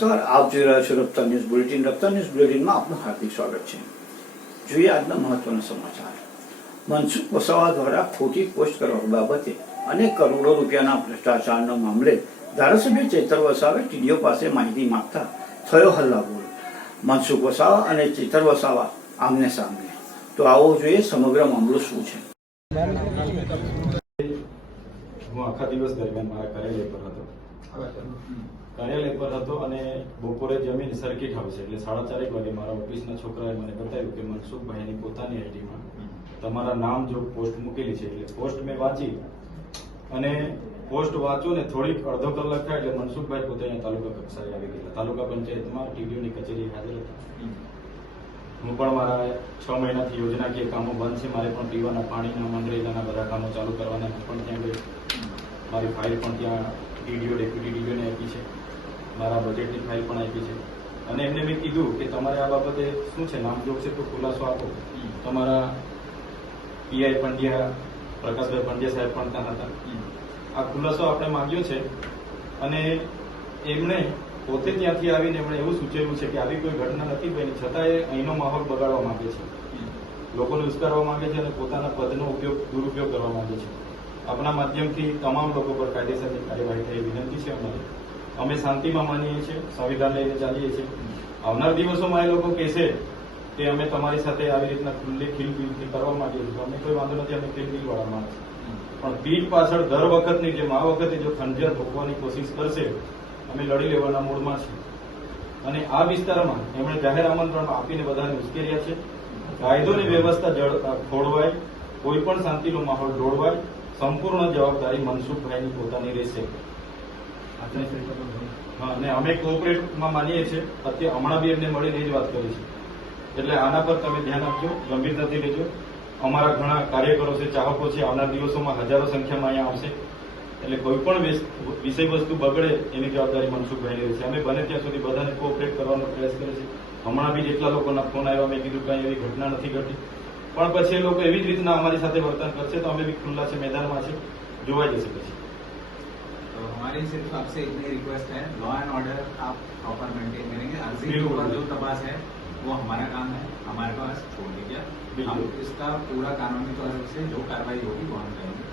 નમસ્કાર, આપ જોઈ રહ્યા છો રફતાર ન્યૂઝ બુલેટિન. રફતાર ન્યૂઝ બુલેટિનમાં આપનું હાર્દિક સ્વાગત છે. જોઈએ આજના મહત્વના સમાચાર. મનસુખ વસાવા દ્વારા ખોટી પોસ્ટ કરવા બાબતે અને કરોડો રૂપિયાના ભ્રષ્ટાચારના મામલે ધારાસભ્ય ચેતર વસાવે ટીડીઓ પાસે માહિતી માંગતા થયો હલ્લાબોલ. મનસુખ વસાવા અને ચેતર વસાવા આમને સામને. તો આવો જોઈએ સમગ્ર મામલો શું છે. હું આખા દિવસ દરમિયાન મારા કાર્યાલય પર હતો અને બપોરે જમીન સર્કિટ હાઉસ એટલે 4:30 વાગે મારા ઓફિસના છોકરાએ મને બતાવ્યું કે મનસુખભાઈની પોતાની આઈડીમાં તમારા નામ જો પોસ્ટ મૂકેલી છે. એટલે પોસ્ટ મેં વાંચી અને પોસ્ટ વાંચું ને થોડીક અડધો કલાક થાય એટલે મનસુખભાઈ પોતે અહીંયા તાલુકા કક્ષાએ આવી ગયા. તાલુકા પંચાયતમાં ટીડીઓની કચેરી હાજર હતા. હું પણ મારા 6 મહિનાથી યોજનાકીય કામો બંધ છે. મારે પણ પીવાના પાણીના મનરેગાના બધા કામો ચાલુ કરવાના. હું પણ ત્યાં ગયો. મારી ફાઇલ પણ ત્યાં ટીડીઓ ડેપ્યુટી ડીડીઓને આપી છે. મારા બજેટની ફાઇલ પણ આપી છે. અને એમને મેં કીધું કે તમારે આ બાબતે શું છે, નામજોગ છે તો ખુલાસો આપો. તમારા પીઆઈ પંડ્યા, પ્રકાશભાઈ પંડ્યા સાહેબ પણ ત્યાં હતા. આ ખુલાસો આપણે માંગ્યો છે અને એમણે પોતે ત્યાંથી આવીને એમણે એવું સૂચવ્યું છે કે આવી કોઈ ઘટના નથી બની, છતાં એ અહીંનો માહોલ બગાડવા માંગે છે, લોકોને ઉશ્કેરવા માંગે છે અને પોતાના પદનો દુરુપયોગ કરવા માંગે છે. આપણા માધ્યમથી તમામ લોકો પર કાયદેસરની કાર્યવાહી થઈ વિનંતી છે. અમે શાંતિમાં માનીએ છીએ, સંવિધાન લઈને ચાલીએ છીએ. આવનાર દિવસોમાં એ લોકો કહેશે કે અમે તમારી સાથે આવી રીતના ખુલ્લી ખીલબીલથી કરવા માંગીએ છીએ, અમે કોઈ વાંધો નથી, અમે ખીલબીલ વાળા માણસ. પણ પીઠ પાછળ દર વખતની જેમ આ વખતે જો ખંજર ભોગવાની કોશિશ કરશે, અમે લડી લેવાના મૂડમાં છીએ. અને આ વિસ્તારમાં એમણે જાહેર આમંત્રણ આપીને બધાને ઉશ્કેર્યા છે. કાયદોની વ્યવસ્થા ખોળવાય, કોઈ પણ શાંતિનો માહોલ દોડવાય, સંપૂર્ણ જવાબદારી મનસુખભાઈની પોતાની રહેશે. અને અમે કોઓપરેટમાં માનીએ છીએ. અત્યારે હમણાં બી એમને મળીને એ જ વાત કરી છે. એટલે આના પર તમે ધ્યાન આપજો, ગંભીરતાથી લેજો. અમારા ઘણા કાર્યકરો છે, ચાહકો છે, આવનાર દિવસોમાં હજારો સંખ્યામાં અહીંયા આવશે. એટલે કોઈ પણ વિષય વસ્તુ બગડે એની જવાબદારી મનસુખભાઈની રહેશે. અમે બને ત્યાં સુધી બધાને કોઓપરેટ કરવાનો પ્રયાસ કરીએ છીએ. હમણાં બી જેટલા લોકોના ફોન આવ્યા મેં કીધું કઈ એવી ઘટના નથી ઘટી, પણ પછી એ લોકો એવી જ રીતના અમારી સાથે વર્તન કરશે તો અમે બી ખુલ્લા છે, મેદાનમાં છે, જોવાઈ જશે પછી. तो हमारी सिर्फ आपसे इतनी रिक्वेस्ट है, लॉ एंड ऑर्डर आप प्रॉपर मेंटेन करेंगे. अर्जी के ऊपर जो तपास है वो हमारा काम है, हमारे पास छोड़ दीजिए. हम इसका पूरा कानूनी तौर से जो कार्रवाई होगी वो हम करेंगे.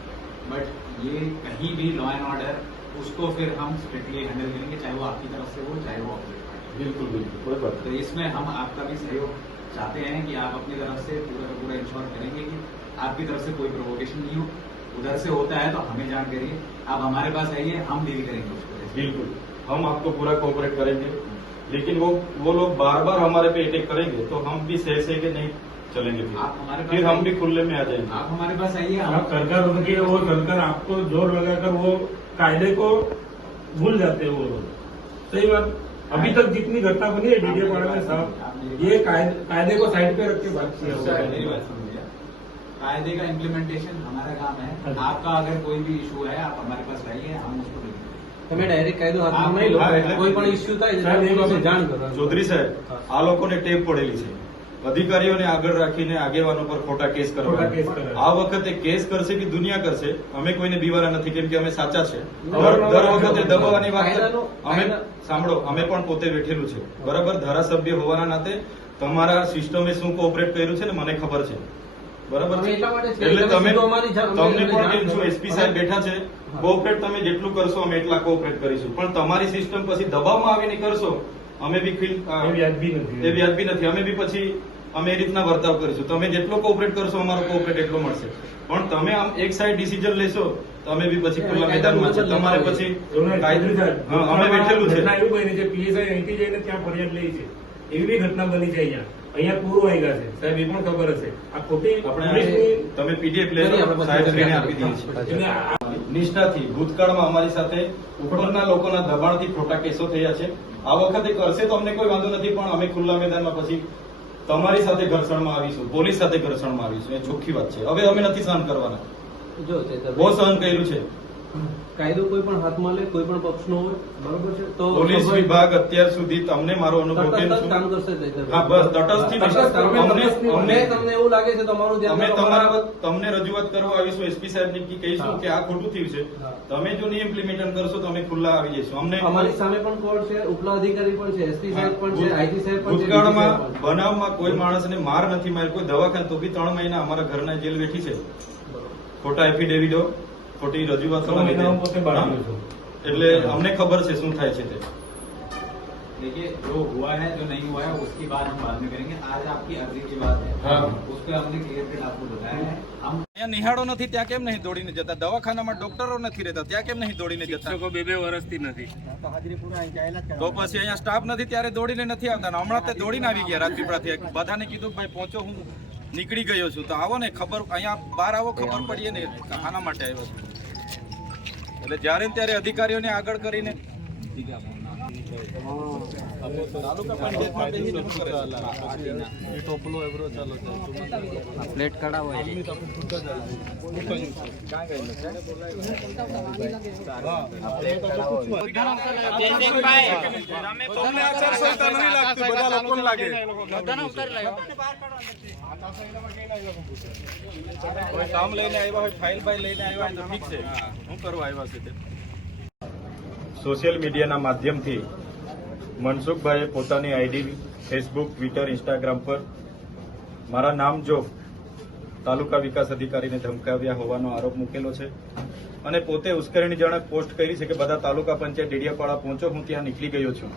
बट ये कहीं भी लॉ एंड ऑर्डर उसको फिर हम स्ट्रिक्टली हैंडल करेंगे, चाहे वो आपकी तरफ से हो चाहे वो ऑपोजिट पार्टी. बिल्कुल बिल्कुल कोई बात. तो इसमें हम आपका भी सहयोग चाहते हैं कि आप अपनी तरफ से पूरा पूरा इंश्योर करेंगे कि आपकी तरफ से कोई प्रोवोकेशन नहीं हो. उधर से होता है तो हमें जान करिए, आप हमारे पास आइए, हम डील करेंगे उसको. बिल्कुल हम आपको पूरा कोऑपरेट करेंगे, लेकिन वो लोग बार बार हमारे पे अटैक करेंगे तो हम भी सह के नहीं चलेंगे. आप हमारे फिर हम भी खुले में आ जाएंगे. आप हमारे पास आइए. आप कर उनके वो कर आपको जोर लगाकर वो कायदे को भूल जाते हैं वो लोग. सही बात. अभी तक जितनी घटना बनी है डीडीओ पाड़ा में साहब, ये कायदे को साइड पे रख के बात किया. मेरी बात सुनिए, कायदे का इम्प्लीमेंटेशन हमारा काम है. आपका अगर कोई भी इशू है आप हमारे पास लाइए, हम उसको देखेंगे. તમે ડાયરેક્ટ કાયદો હાથમાં નહીં લો. કોઈ પણ ઇસ્યુ થાય જાણ કરો. ચૌધરી સાહેબ, આ લોકોને ટેપ પડેલી છે અધિકારીઓને આગળ રાખીને આગેવાનો પર ખોટા કેસ કરવા. આ વખતે કેસ કરશે કે દુનિયા કરશે, અમે કોઈને બીવારા નથી, કેમ કે અમે સાચા છે. દર વખતે દબાવવાની વાત અમે સાંભળો, અમે પણ પોતે બેઠેલું છે બરાબર. ધારાસભ્ય હોવાના નાતે તમારા સિસ્ટમે શું કોઓપરેટ કર્યું છે ને મને ખબર છે બરાબર. એટલે તમને પણ કેમ છો, એસપી સાહેબ બેઠા છે, કોઓપરેટ તમે જેટલું કરશો અમે એટલા કોઓપરેટ કરીશું. પણ તમારી સિસ્ટમ પછી દબાવમાં આવીને કરશો અમે બી એ વ્યાજબી નથી. અમે બી પછી અમે એ રીતના વર્તાવ કરીશું. તમે જેટલો કોઓપરેટ કરશો અમારો કોઓપરેટ એટલો મળશે. પણ તમે આમ એક સાઈડ ડિસિઝન લેશો તો અમે બી પછી ખુલ્લા મેદાનમાં છે. તમારે પછી અમે બેઠેલું છે. એવું બની છે પીએસઆઈ અહીંથી જઈને ત્યાં ફરિયાદ લઈ છે, એવી બી ઘટના બની છે. અહીંયા પૂરું વાગ્યા છે સાહેબ, એ પણ ખબર હશે. આ ખોટી આપણે તમે પીડીએફ લઈ સાહેબ આપી દીધી છે. નિષ્ઠાથી ભૂતકાળમાં અમારી સાથે ઉપરના લોકોના દબાણથી ખોટા કેસો થયા છે. આ વખતે કરશે તો અમને કોઈ વાંધો નથી, પણ અમે ખુલ્લા મેદાનમાં પછી તમારી સાથે ઘર્ષણમાં આવીશું, પોલીસ સાથે ઘર્ષણમાં આવીશું. એ ચોખ્ખી વાત છે. હવે અમે નથી સહન કરવાના. બહુ સહન કર્યું છે. કાયદો કોઈ પણ હાથમાં લે, કોઈ પણ પક્ષનો હોય, બરોબર છે, તો પોલીસ વિભાગ અત્યાર સુધી તમને મારો અનુભવ કેમ તટસ્થ કામ છે? કરશે ચૈતરભાઈ. હા બસ તટસ્થથી તટસ્થ કામ. અમને તમને એવું લાગે છે તમારું ધ્યાન અમે તમારા તમને રજૂઆત કરવા આવીશું, એસપી સાહેબને કહીશું હા. કે આ ખોટું થયું છે. હા. તમે જો નહીં ઇમ્પ્લિમેન્ટ કરશો તો અમે ખુલ્લા આવી જઈશું. અમને અમારી સામે પણ કોર્ટ છે, ઉપલા અધિકારી પણ છે, એસપી સાહેબ પણ છે, આઈજી સાહેબ પણ છે, ભૂતકાળમાં DG સાહેબ પણ છે. બનાવમાં કોઈ માણસને માર નથી માર્યો, કોઈ દવાખાને તો બી 3 મહિના અમારા ઘરના જેલ બેઠી છે. ખોટા એફિડેવિટો, ખોટી રજૂઆતો એટલે અમને ખબર છે શું થાય છે તે. देखिए जो हुआ है जो नहीं हुआ है उसकी बात हम बाद में करेंगे। आज आपकी अर्जी की बात है, हाँ। उस पर हमने क्लियर कट आपको बताया है। हम અહીંયા નિહાળો નથી ત્યાં કેમ નહીં દોડીને જતા? દવાખાનામાં ડોક્ટરો નથી રહેતા ત્યાં કેમ નહીં દોડીને જતા? શિક્ષકો 2 વર્ષથી નથી. તો પછી અહીંયા સ્ટાફ નથી ત્યારે દોડીને નથી આવતા ને હમણાં તે દોડીને આવી ગયા રાજપીપળાથી. બધાને કીધું કે ભાઈ પહોંચો, હું નીકળી ગયો છું. તો આવો ને, ખબર અહીંયા બહાર આવો, ખબર પડીએ ને આના માટે આવ્યો છું. એટલે જ્યારે ને ત્યારે અધિકારીઓને આગળ કરીને તાલુકા પંચાયતમાં બેસીને શું કરે? પ્લેટ કઢાવો તમને આચારસંહિતા નહીં લાગતી, બધા લોકોને લાગે. કોઈ કામ લઈને આવ્યા હોય, ફાઇલ બાઇલ લઈને આવ્યા હોય તો ઠીક છે, શું કરવા આવ્યા છે તે. સોશિયલ મીડિયાના માધ્યમથી મનસુખભાઈએ પોતાની આઈડી ફેસબુક, ટ્વિટર, ઇન્સ્ટાગ્રામ પર મારા નામ જો તાલુકા વિકાસ અધિકારીને ધમકાવ્યા હોવાનો આરોપ મૂકેલો છે અને પોતે ઉશ્કેરણીજનક પોસ્ટ કરી છે કે બધા તાલુકા પંચાયત ડેડિયાપાડા પહોંચો, હું ત્યાં નીકળી ગયો છું.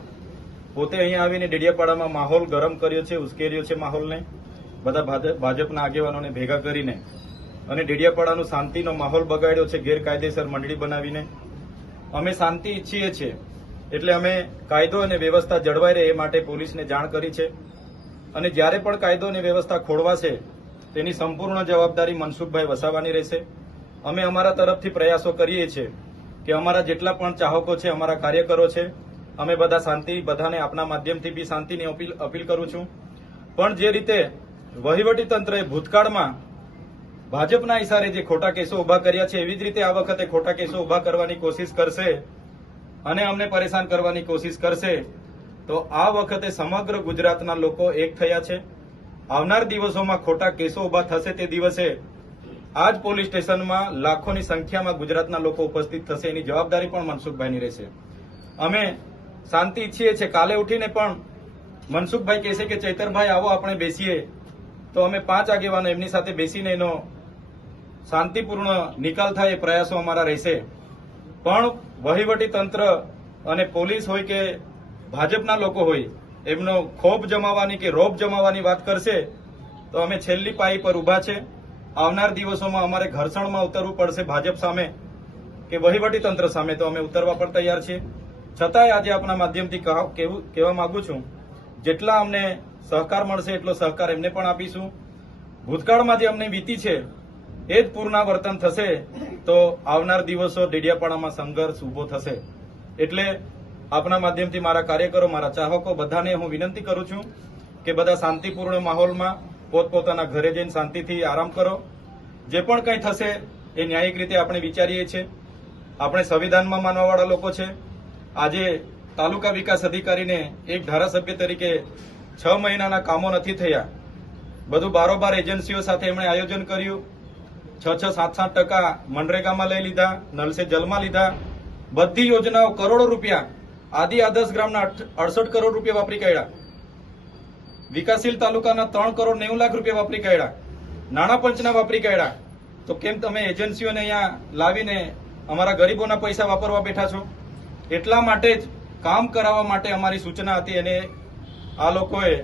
પોતે અહીંયા આવીને ડેડિયાપાડામાં માહોલ ગરમ કર્યો છે, ઉશ્કેર્યો છે માહોલને, બધા ભાજપના આગેવાનોને ભેગા કરીને અને ડેડિયાપાડાનો શાંતિનો માહોલ બગાડ્યો છે ગેરકાયદેસર મંડળી બનાવીને. અમે શાંતિ ઈચ્છીએ છીએ એટલે અમે કાયદો અને વ્યવસ્થા જળવાઈ રહે એ માટે પોલીસને જાણ કરી છે અને જ્યારે પણ કાયદો અને વ્યવસ્થા ખોળવાશે તેની સંપૂર્ણ જવાબદારી મનસુખભાઈ વસાવવાની રહેશે. અમે અમારા તરફથી પ્રયાસો કરીએ છીએ કે અમારા જેટલા પણ ચાહકો છે, અમારા કાર્યકરો છે, અમે બધા શાંતિ, બધાને આપના માધ્યમથી બી શાંતિની અપીલ કરું છું. પણ જે રીતે વહીવટી તંત્રએ ભૂતકાળમાં ભાજપના ઇશારે જે ખોટા કેસો ઉભા કર્યા છે એવી જ રીતે આ વખતે ખોટા કેસો ઉભા કરવાની કોશિશ કરશે અને અમને પરેશાન કરવાની કોશિશ કરશે તો આ વખતે સમગ્ર ગુજરાતના લોકો એક થયા છે. આવનાર દિવસોમાં ખોટા કેસો ઉભા થશે તે દિવસે આ જ પોલીસ સ્ટેશનમાં લાખોની સંખ્યામાં ગુજરાતના લોકો ઉપસ્થિત થશે. એની જવાબદારી પણ મનસુખભાઈની રહેશે. અમે શાંતિ ઈચ્છીએ છીએ. કાલે ઉઠીને પણ મનસુખભાઈ કહેશે કે ચૈતરભાઈ આવો આપણે બેસીએ, તો અમે 5 આગેવાનો એમની સાથે બેસીને એનો શાંતિપૂર્ણ નિકાલ થાય એ પ્રયાસો અમારા રહેશે. પણ વહીવટી તંત્ર અને પોલીસ હોય કે ભાજપના લોકો હોય એમનો ખોફ જમાવવાની કે રોપ જમાવવાની વાત કરશે તો અમે છેલ્લી પાઈ પર ઉભા છે. આવનાર દિવસોમાં અમારે ઘર્ષણમાં ઉતરવું પડશે ભાજપ સામે કે વહીવટી તંત્ર સામે, તો અમે ઉતરવા પણ તૈયાર છીએ. છતાંય આજે આપના માધ્યમથી કહેવા માંગુ છું, જેટલા અમને સહકાર મળશે એટલો સહકાર એમને પણ આપીશું. ભૂતકાળમાં જે અમને વીતી છે એ જ પુનરાવર્તન થશે તો આવનાર દિવસો ડેડિયાપાડામાં સંઘર્ષ ઉભો થશે. એટલે આપના માધ્યમથી મારા કાર્યકરો, મારા ચાહકો બધાને હું વિનંતી કરું છું કે બધા શાંતિપૂર્ણ માહોલમાં પોતપોતાના ઘરે જઈને શાંતિથી આરામ કરો. જે પણ કંઈ થશે એ ન્યાયિક રીતે આપણે વિચારીએ છીએ. આપણે સંવિધાનમાં માનવાવાળા લોકો છે. આજે તાલુકા વિકાસ અધિકારીને એક ધારાસભ્ય તરીકે 6 મહિનાના કામો નથી થયા. બધું બારોબાર એજન્સીઓ સાથે એમણે આયોજન કર્યું. 6-7% મનરેગામાં લઈ લીધા, નલ સે જલમાં લીધા. બધી યોજનાઓ કરોડો રૂપિયા, આદિ આદર્શ ગ્રામના 68 કરોડ રૂપિયા વાપરી કાઢ્યા. વિકાસશીલ તાલુકાના 3 કરોડ 90 લાખ રૂપિયા વાપરી કાઢ્યા. નાણાં પંચના વાપરી કાઢ્યા. તો કેમ તમે એજન્સીઓને અહીંયા લાવીને અમારા ગરીબોના પૈસા વાપરવા બેઠા છો? એટલા માટે જ કામ કરાવવા માટે અમારી સૂચના હતી અને આ લોકોએ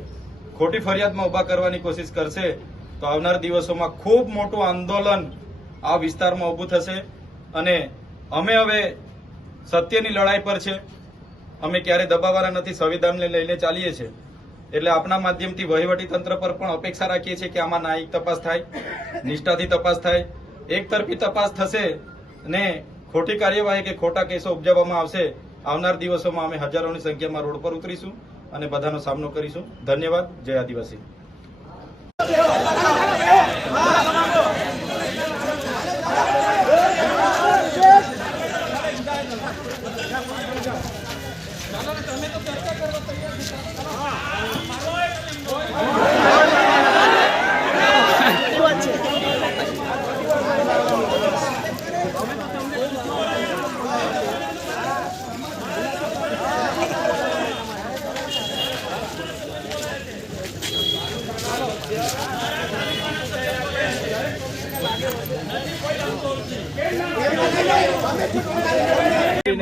ખોટી ફરિયાદમાં ઉભા કરવાની કોશિશ કરશે તો આવનાર દિવસોમાં ખૂબ મોટું આંદોલન આ વિસ્તારમાં ઊભું થશે. અને અમે હવે સત્યની લડાઈ પર છે. અમે ક્યારે દબાવવાના નથી, સંવિધાનને લઈને ચાલીએ છીએ. એટલે આપના માધ્યમથી વહીવટી તંત્ર પર પણ અપેક્ષા રાખીએ છીએ કે આમાં ન્યાયિક તપાસ થાય, નિષ્ઠાથી તપાસ થાય. એકતરફી તપાસ થશે ને ખોટી કાર્યવાહી કે ખોટા કેસો ઉપજાવવામાં આવશે, આવનાર દિવસોમાં અમે હજારોની સંખ્યામાં રોડ પર ઉતરીશું અને બધાનો સામનો કરીશું. ધન્યવાદ. જય આદિવાસી.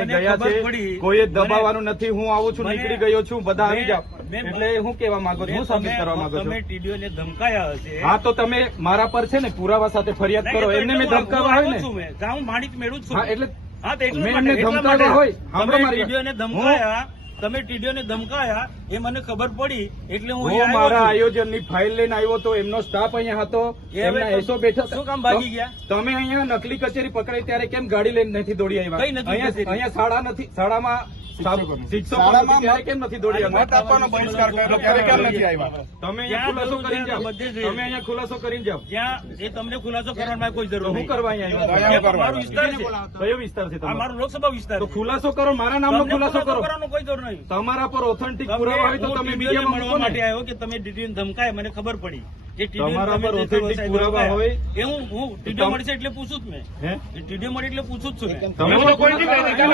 મને ગયા ખબર છે, પડી. કોઈએ મને- દબાવવાનું નથી. હું આવું છું, મને- નીકળી ગયો છું, બધા આવી જાઓ. મેં- એટલે હું કેવા માંગુ છું, હું સાબિત કરવા માંગુ તમે છું. ટીડીઓને ધમકાયા હશે. હા, તો તમે મારા પર છે ને પુરાવા સાથે ફરિયાદ નહીં, કરો. તો એમને એટલે મેં હું ધમકાવા હોય આવું ને. છું મેં. જ્યાં હું માણિક મેળવું જ છું. હા, એટલે હા, તો એટલા મેં માટે- એમને એટલા ધમકાવ્યા માટે. હોય. સાંભળો તમે મારી વાત. ટીડીઓને ધમકાયા, તમે ટીડીઓને ધમકાયા એ મને ખબર પડી એટલે હું હું અહીંયા આવ્યો મારા છું. આયોજનની ફાઇલ લઈને આવ્યો તો એમનો સ્ટાફ અહીંયા હતો, એ હવે એમના એસો બેઠા હતા. શું કામ ભાગી ગયા? તમે અહીંયા નકલી કચેરી પકડાઈ ત્યારે કેમ ગાડી લઈને નથી દોડી આવ્યા? કઈ નથી અહીંયા કચેરી? અહીંયા શાળા નથી, શાળામાં શિક્ષકો નથી, ત્યારે કેમ નથી દોડી આવ્યા? તમે અહીંયા ખુલાસો કરીને જાઓ. બધે જ. તમે અહીંયા ખુલાસો કરીને જાઓ. જ્યાં એ તમને ખુલાસો કરવાની કોઈ તો જરૂર હું નહીં. કરવા અહીંયા જે આવ્યા? મારો વિસ્તાર છે. કયો વિસ્તાર છે આ તમારો? મારો લોકસભા વિસ્તાર તો છે. ખુલાસો કરો, મારા નામનો તમને ખુલાસો કરો. કરવાનો કોઈ જરૂર નહીં. તમારા પર ઓથેન્ટિક તમને પુરાવા હોય તો હું તમે ટીડીઓને મીડિયામાં મળવા મૂકો માટે ને. આવ્યો કે તમે ટીડીઓને ધમકાય મને ખબર પડી. જે ટીડીઓને તમારા તમે પર જે authentic સાહેબ પુરાવા ધમકાયા, હોય. એ હું ટીડીઓ મળશે એટલે પૂછું જ મેં. હે? ટીડીઓ મળે એટલે પૂછું જ છું મેં. તમે એવું તો કોઈ નથી ખુલાસો કહી કરો.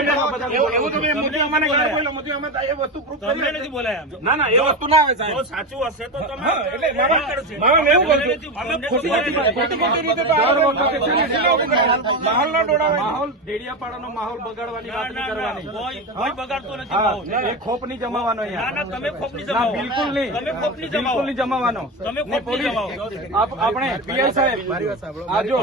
એવું તમે મોદી અમાને ગાળ બોલ્યો, મોદી અમે એ વસ્તુ પ્રૂફ તમને કરી નથી બોલાયા. ના ના એ વસ્તુ ના આવે સાહેબ. જો સાચું હશે તો તમે હા, એટલે મામા કરશે. મામા મેં એવું તમને બોલતું. નથી- અમે તમને ખોટી ખોટી ખોટી રીતે તો દર આ વખતે છે ને માહોલ ના દોડાવાય. માહોલ ડેડિયાપાડાનો માહોલ બગાડવાની વાત નહીં કરવાની. કોઈ બગાડતો નથી હા, માહોલ. એ ખોપ નહીં જમાવાનો ના અહીંયા. ના તમે ખોપની ના, જમાવો. બિલકુલ નહીં. તમે ખોપની બિલકુલ જમાવો. નહીં જમાવાનો. તમે ને ખોપની પોલીસ- જમાવો. આપણે પીઆઈ સાહેબ આ જો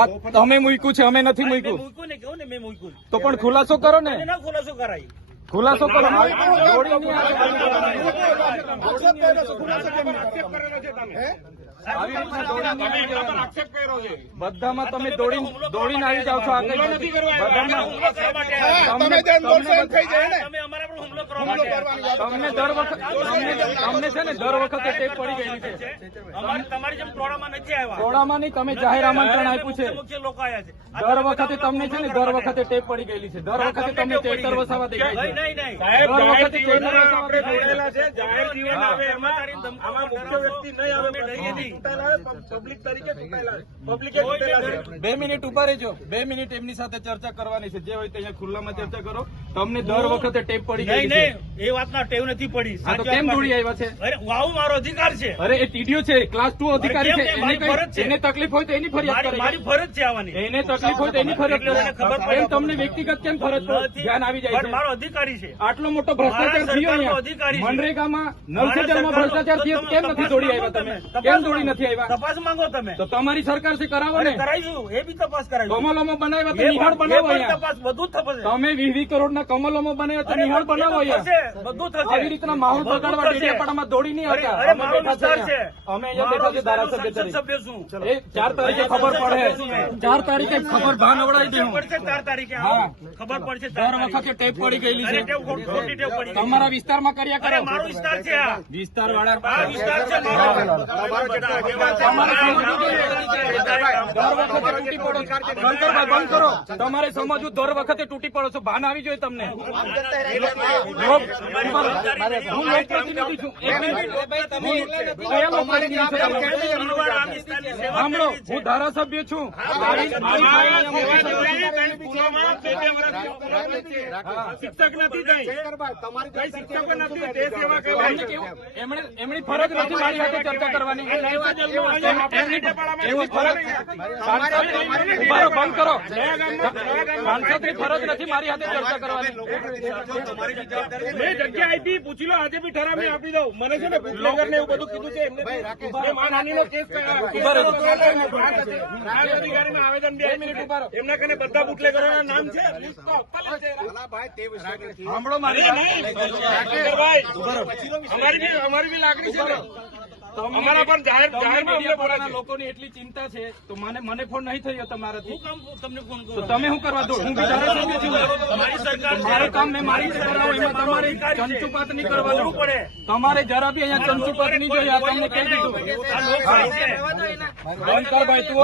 આ તમે મૂક્યું છે, અમે નથી મેં મૂક્યું. મૂક્યું ને કહું ને મેં મૂક્યું. તો પણ ખુલાસો કરો ને. એને ના ખુલાસો કરાય. ખુલાસો કરો. દોડી નહીં આવી રીતના દોડીને તમે નહીં એમના પર જવાનું. આક્ષેપ કર્યો છે. બધામાં તમે દોડીને આવી જાવ છો. હુમલો નથી કરવા તમે આવ્યા. હુમલો કરવા માટે આવ્યા. તમને તમે અમારા પર હુમલો કરવા માટે આવ્યા. તમને દર વખત તમને છે ને દર વખતે ટેપ પડી ગયેલી છે. તમારી જેમ ટોળામાં નથી આવ્યા. ટોળામાં નહીં, તમે જાહેર આમંત્રણ આપ્યું છે. મુખ્ય લોકો આવ્યા છે. દર વખતે તમને છે ને દર વખતે ટેપ પડી ગયેલી છે. દર વખતે તમને ચેતર વસાવા દેખાય નહીં છે. નહીં નહીં. સાહેબ દર જાહેર વખતે જીવનમાં ચેતર આપણે વસાવા જોડાયેલા છે. જાહેર જીવન હા. આવે એમાં આમાં મુખ્ય વ્યક્તિ નહીં આવે. અમે ડરીએ નહીં. પબ્લિક તરીકે ચૂંટાયેલા છે. પબ્લિકે ચૂંટેલા છે. 2 મિનિટ ઉભા રહેજો. 2 મિનિટ એમની સાથે ચર્ચા કરવાની છે. જે હોય તે અહીંયા ખુલ્લામાં ચર્ચા કરો. તમને દર વખતે ટેપ પડી નહીં ગયેલી છે. નહીં એ વાતના ટેવ નથી પડી. હા, તો સાચી કેમ વાત દોડી નથી. આવ્યા છે? અરે આવું મારો અધિકાર છે. અરે એ ટીડીઓ છે, ક્લાસ 2 અધિકારી છે. કેમ? એને મારી ફરજ છે. એને તકલીફ હોય તો એની ફરિયાદ મારી કરે. મારી ફરજ છે આવવાની. એને તકલીફ હોય તો એની ફરિયાદ એટલે મને ખબર કરે. પડે. એમ તમને વ્યક્તિગત કેમ ફરજ પર નથી. ધ્યાન આવી જાય પણ છે? મારો અધિકારી છે. આટલો મોટો ભ્રષ્ટાચાર મારા થયો સરકારનો અધિકારી અહીંયા છે. મનરેગામાં નલ સે મારા જલમાં સરકારનો- ભ્રષ્ટાચાર તો થયો તમે કેમ નથી તપાસ દોડી માંગો આવ્યા તમે? તપાસ કેમ દોડી માંગો. નથી આવ્યા? તપાસ માંગો તમે. તો તમારી સરકાર છે, કરાવો અરે ને. કરાઈશું એ બી તપાસ કરાઈશું. કમલોમાં બનાવ્યા તો એ નિહાળ પણ- બનાવો એ પણ અહીંયા. તપાસ બધું જ થશે. તમે 20 કરોડના કમલોમાં બનાવ્યા તો અરે નિહાળ એ તો બનાવો થશે. અહીંયા. બધું થશે. આવી રીતના માહોલ બધું બગાડવા થશે. ડેડિયાપાડામાં દોડી નહીં અરે આવતા. અરે અમે મારો બેઠા વિસ્તાર છે છે. અહીંયા. અમે અહીંયા બેઠા છે ધારાસભ્ય સંસદ તરીકે. સભ્ય છું. એ 4 તારીખે ખબર પડે. 4 તારીખે ખબર ભાન અવડાવી દે હું. પડશે 4 તારીખે હા. ખબર પડશે 4 દર તારીખે. વખતે ટેપ પડી ગયેલી અરે છે. ટેવ ખોટી ટેવ પડી ગઈ. તમારા વિસ્તારમાં કર્યા અરે કરો. મારો વિસ્તાર છે આ. વિસ્તાર વાળા આ વિસ્તાર છે મારો. બંધ કરો. તમારે સમજવું દર વખતે તૂટી પડો છો. ભાન આવી જોઈએ તમને. હું લોકપ્રતિનિધિ છું. એક મિનિટ. કયા લોકપ્રતિનિધિ છો તમે? સાંભળો, હું ધારાસભ્ય છું. મારી ફાઇલ અહીંયા મૂકી છે. શિક્ષક નથી કઈ શિક્ષક નથી તે સેવા એમને કહેવાય. કેવું? એમની ફરજ નથી મારી સાથે ચર્ચા કરવાની. એમની ફરજ ઉભા રહો, બંધ કરો. સાંસદની ફરજ નથી મારી સાથે ચર્ચા કરવાની. મેં જગ્યા આપી પૂછી લો. આજે બી ઠરાવ મેં આપી દઉં. મને છે ને બુટલેગર ને એવું બધું કીધું છે એમને મેં માનહાનિનો કેસ ઉભા રહો. અધિકારીમાં આવેદન બી આપ્યું છે. એમના કને બધા બુટલેગરોના નામ છે. લિસ્ટ તો આપેલ જ છે. સાંભળો મારી અરે વાત. નહીં. ભાઈ અમારી બી લાગણી છે ને. અમારા પર જાહેરમાં અમને બોલાય ડેડિયાપાડાના છે. લોકોની એટલી ચિંતા છે તો મને ફોન નહીં થયો તમારાથી. હું કામ તમને ફોન તો કરું? તમે શું કરવા દો? હું બી ધારાસભ્ય છું. મારી સરકાર છે. મારે કામ મેં મારી રીતે કરાવું. એમાં તમારે ચંચુપાત નહીં કરવાનું. કરવું પડે. તમારે જરા બી અહીંયા ચંચુપાત નહીં જોઈએ. આ તમને કહી દીધું. આ લોકશાહી છે. બંધ કર ભાઈ તું.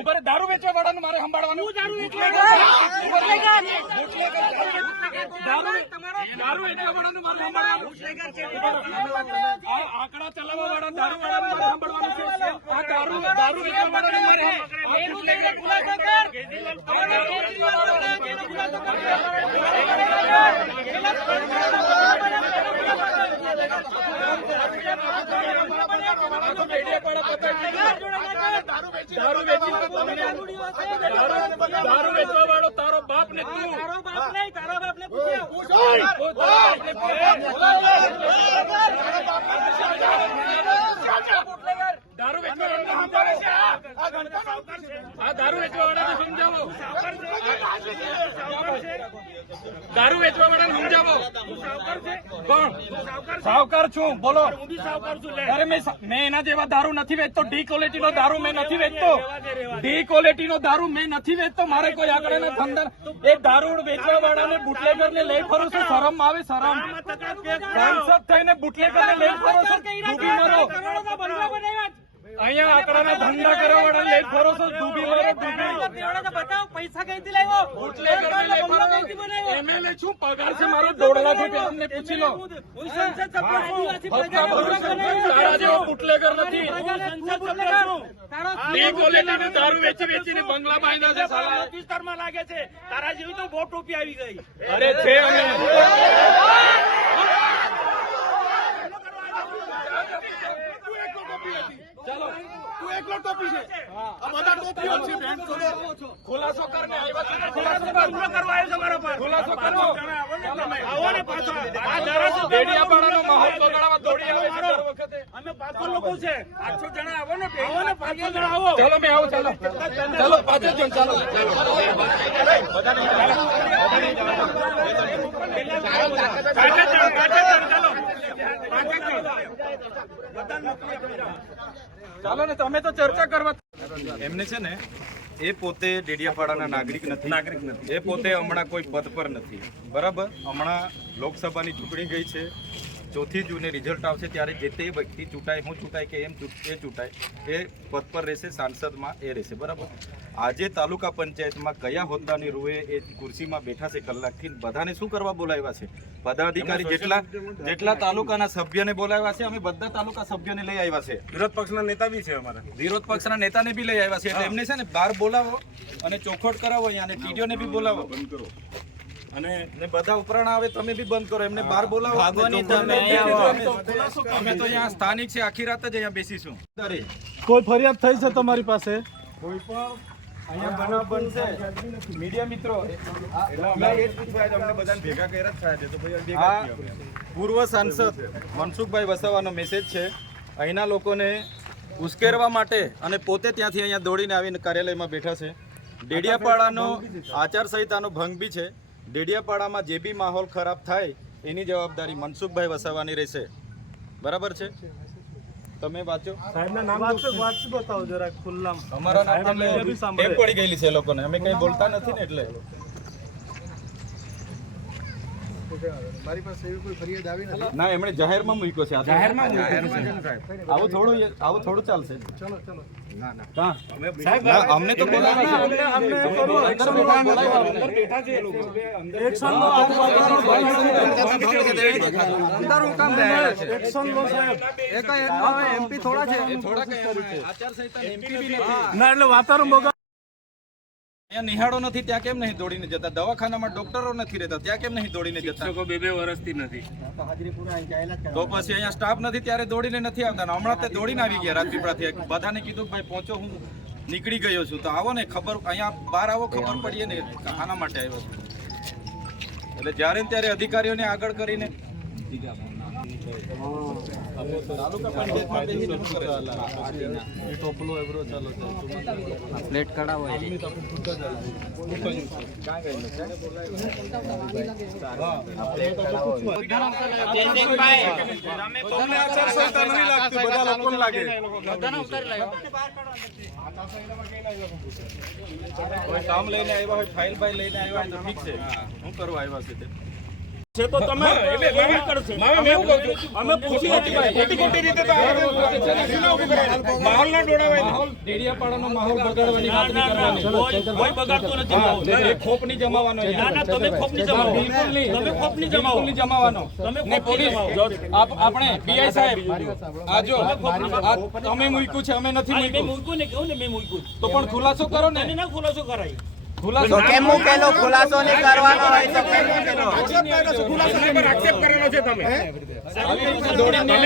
ઉપર દારૂ વેચવા વાળાનું મારે સંભાળવાનું. દારૂ વેચવા વાળાનું મારે સંભાળવાનું. આ આંકડા ચલાવવા વાળા દારૂ વાળાનું મારે સંભાળવાનું છે. આ દારૂ વેચવા વાળાનું મારે દારૂ વેચી દારૂ વેચવા આ દારૂ વેચવા વાળાને સમજાવો. દારૂ વેચવા વાળાને સમજાવો. કોણ સાવકાર છું? બોલો. અરે મેં એના જેવા દારૂ નથી વેચતો. ડી ક્વોલિટી નો દારૂ મેં નથી વેચતો. ડી ક્વોલિટી નો દારૂ મેં નથી વેચતો. મારે કોઈ આગળ ધંધા એ દારૂ વેચવા વાળાને બુટલેગર ને લઈ ફરો છો? શરમ આવે? શરમ? સાંસદ થઈને બુટલેગર ને લઈ ફરો છો? ડૂબી મરો. અહીંયા આંકડાના ધંધા કરવા વાળા લઈ ફરો છો? ડૂબી મરો. બતાવો પૈસા કઈથી લાવ્યો? બુટલેગર ને લઈ ફરો. એમએલએ છું, પગાર છે મારો 1.5 લાખ રૂપિયા. તમને પૂછી લો. તારા જેવો બુટલેગર નથી. ડી ક્વોલિટીનો દારૂ વેચીને બંગલા બાંધ્યા છે સાલા. વિસ્તારમાં લાગે છે. તારા જેવી તો બહુ ટોપી આવી ગઈ. અરે છે અમે. ચાલો તું એકલો ટોપી છે. આ બધા ટોપીઓ છે. બેન ખુલાસો કરને આવ્યા છે. ખુલાસો કરવા આવ્યો છે મારા પર. ખુલાસો કરો. આવો ને પાછો. આ ધારાસભ્ય ડેડિયાપાડાનો માહોલ બગાડવા દોડી આવે છે દર વખતે. અમે 500 લોકો છે. 800 જણા આવો ને. આવો ને 500 જણા આવો. ચાલો મેં આવો. ચાલો ચાલો 500 જણ. ચાલો ચાલો ને. તમે તો ચર્ચા કરવા. એમને છે ને એ પોતે ડેડિયાપાડાના નાગરિક નથી. એ પોતે હમણાં કોઈ પદ પર નથી. બરાબર. હમણાં લોકસભાની ચૂંટણી ગઈ છે. 4 જૂને રિઝલ્ટ આવશે ત્યારે જે તે વ્યક્તિ ચૂંટાય, હું ચૂંટાય કે એ ચૂંટાય એ પદ પર રહેશે. સાંસદમાં એ રહેશે. બરાબર. આજે તાલુકા પંચાયતમાં કયા હોદ્દાની રૂએ એ ખુરશીમાં બેઠા છે કલાકથી? બધાને શું કરવા બોલાવ્યા છે? પદાધિકારી જેટલા તાલુકાના સભ્યને બોલાવ્યા છે. અમે બધા તાલુકા સભ્યોને લઈ આવ્યા છે. વિરોધ પક્ષના નેતા બી છે અમારા. વિરોધ પક્ષના નેતાને બી લઈ આવ્યા છે. એટલે એમને છે ને બહાર બોલાવો અને ચોખવટ કરાવો અહીંયા, અને ટીડીઓને બી બોલાવો. અને બધા ઉપરાણા આવે તમે બી બંધ કરો. એમને બહાર બોલાવો. અમે તો અહીંયા સ્થાનિક છે. આખી રાત જ અહીંયા બેસીશું. કોઈ ફરિયાદ થઈ છે તમારી પાસે? કોઈ પણ અહીંયા બનાવ બનશે. મીડિયા મિત્રો અમે એ જ પૂછવા અમને બધાને ભેગા કર્યા જ થાય છે. તો ભાઈ આ પૂર્વ સાંસદ મનસુખભાઈ વસાવાનો મેસેજ છે અહીંના લોકોને ઉશ્કેરવા માટે, અને પોતે ત્યાંથી અહીંયા દોડીને આવીને કાર્યાલયમાં બેઠા છે. ડેડિયાપાડાનો આચારસંહિતાનો ભંગ બી છે. ડેડિયાપાડામાં જે બી માહોલ ખરાબ થાય એની જવાબદારી મનસુખભાઈ વસાવાની રહેશે. બરાબર છે? તમે વાંચો. સાહેબના નામ વાંચી બતાવો જરા ખુલ્લામાં. અમારા નામ ટેપ પડી ગયેલી છે લોકોને. અમે કઈ બોલતા નથી ને એટલે. મારી પાસે એવી કોઈ ફરિયાદ આવી નથી. ના, એમણે જાહેરમાં મૂક્યો છે. જાહેરમાં આવું થોડું ચાલશે. ચલો ના ના ના અમને તો એમપી થોડા છે. ના એટલે વાતાવરણ બગાડ. અહીંયા નિહાળો નથી ત્યાં કેમ નહીં દોડીને જતા? દવાખાનામાં ડોક્ટરો નથી રહેતા ત્યાં કેમ નહીં દોડીને જતા? 2 વર્ષથી નથી. તો પછી અહીંયા સ્ટાફ નથી ત્યારે દોડીને નથી આવતા. હમણાં તે દોડીને આવી ગયા રાજપીપળાથી. બધાને કીધું કે ભાઈ પહોંચો, હું નીકળી ગયો છું. તો આવો ને, ખબર અહીંયા બહાર આવો, ખબર પડીએ ને આના માટે આવ્યો છું. એટલે જ્યારે ને ત્યારે અધિકારીઓને આગળ કરીને પ્લેટ કઢાવો. કામ લઈને આવ્યા હોય, ફાઇલ બાઇલ લઈને આવ્યા હોય તો ઠીક છે. શું કરવા આવ્યા છે તે? તો તમે અમે પૂછી ખોટી રીતે માહોલ ના દોડાવાય. ડેડિયાપાડાનો માહોલ બગાડવાની વાત નહીં કરવાની. કોઈ બગાડતો નથી માહોલ. ખોપ નહીં જમાવાનો. તમે ખોપ નહીં જમાવો. બિલકુલ નહીં. તમે ખોપ નહીં જમાવો. જમાવાનો. તમે ને પોલીસ આપણે પીઆઈ સાહેબ આ જો તમે મૂક્યું છે, અમે નથી મેં મૂક્યું. મૂક્યું ને કહું ને મેં મૂક્યું. તો પણ ખુલાસો કરો ને. ના ખુલાસો કરાય. તો કેમ મૂકેલો ખુલાસો નહીં કરવાનો હોય તો કેમ મૂકેલો? એમના પર આક્ષેપ કરેલો છે તમે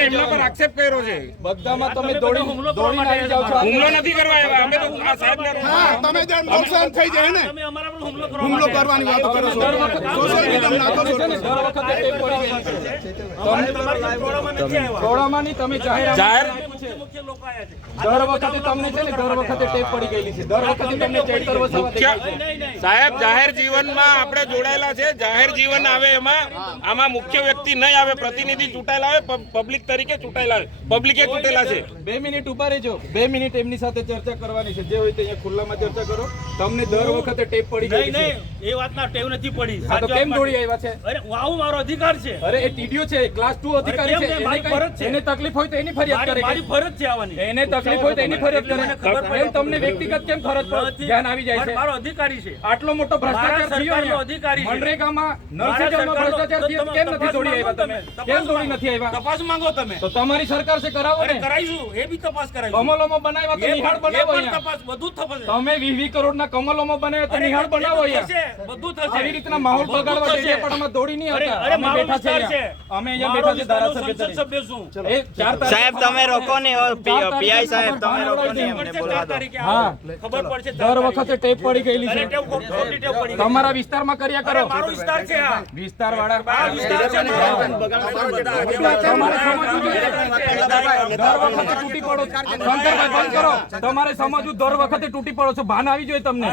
એમના પર આક્ષેપ કર્યો છે. બધામાં તમે દોડીને આવી જાઓ છો. હુમલો નથી કરવા આવ્યા. અમે તો આ સાહેબને તમે જેમ નુકસાન થઈ જાય ને તમે અમારા પર હુમલો હુમલો કરવાની વાતો કરો છો સોશિયલ મીડિયામાં નાખો છો. દર વખતે ટેપ પડી ગયેલી છે. ટોળામાં નથી આવ્યા. ટોળામાં નહીં, તમે જાહેર મુખ્ય લોકો આવ્યા છે. દર વખતે તમને છે ને દર વખતે ટેપ પડી ગયેલી છે. દર વખતે તમને ચૈતર વસાવા દેખાય છે. સાહેબ જાહેર જીવનમાં આપણે જોડાયેલા છે. જાહેર જીવન આવે એમાં આમાં મુખ્ય વ્યક્તિ નહીં આવે, પ્રતિનિધિ ચૂંટાયેલા આવે, પબ્લિક તરીકે ચૂંટાયેલા આવે, પબ્લિકે ચૂંટેલા છે. 2 મિનિટ ઉભા રહેજો. 2 મિનિટ એમની સાથે ચર્ચા કરવાની છે. જે હોય તે અહીંયા ખુલ્લામાં ચર્ચા કરો. તમને દર વખતે ટેપ પડી નહીં ગયેલી છે. નહીં એ વાતના ટેવ નથી પડી. હા, તો કેમ દોડી આવ્યા છે? અરે આવું મારો અધિકાર છે. અરે એ ટીડીઓ છે, ક્લાસ 2 અધિકારી અરે છે. કેમ? મારી એને ફરજ છે. એને તકલીફ હોય તો એની ફરિયાદ કરે. મારી ફરજ છે આવવાની. એને તકલીફ હોય તો એની ફરિયાદ કરે. મને ખબર પડે. એમ તમને વ્યક્તિગત કેમ ફરજ પર નથી. ધ્યાન આવી જાય છે? મારો અધિકારી છે. આટલો મોટો ભ્રષ્ટાચાર મારા થયો સરકારનો અહીંયા. અધિકારી છે. મનરેગામાં મારા નર્સિંગમાં સરકારનો- ભ્રષ્ટાચાર થયો તો કેમ તમે નથી દોડી આવ્યા તમે? તપાસ કેમ માંગો. દોડી નથી આવ્યા? તપાસ માંગો તમે. તો તમારી સરકાર છે, કરાવો અરે ને. કરાઈશું એ બી તપાસ કરાઈશું. કમલોમાં બનાવ્યા તો એ નિહાળ પણ- એ બનાવો પણ અહીંયા. તપાસ બધું જ થશે. તમે 20 કરોડના કમલોમાં બનાવ્યા તો અરે નિહાળ એ તો બનાવો અહીંયા. થશે. બધું થશે. આવી રીતના માહોલ બધું બગાડવા થશે. ડેડિયાપાડામાં દોડી નહીં અરે આવતા. અરે અમે મારો બેઠા છે વિસ્તાર છે. અહીંયા. અમે અહીંયા મારો બેઠા છે વિસ્તારનો ધારાસભ્ય સંસદ તરીકે. સભ્ય છું. એ 4 તારીખે સાહેબ તમે રોકો ને પીઆઈ સાહેબ તમે રોકો ને ખબર એમને પડશે બોલવા 4 દો. તારીખે હા. આવો. ખબર પડશે 4 દર તારીખે. વખતે ટેપ પડી ગયેલી અરે છે. ટેવ ખોટી ટેવ પડી ગઈ. તમારા વિસ્તારમાં કર્યા અરે કરો. મારો વિસ્તાર છે આ. વિસ્તાર વાળા આ વિસ્તાર છે મારો. તમારે સમજવું જોઈએ. દર વખતે તૂટી પડો. શંકરભાઈ બંધ કરો. તમારે સમજવું, દર વખતે તૂટી પડો છો. ભાન આવી જોઈએ તમને.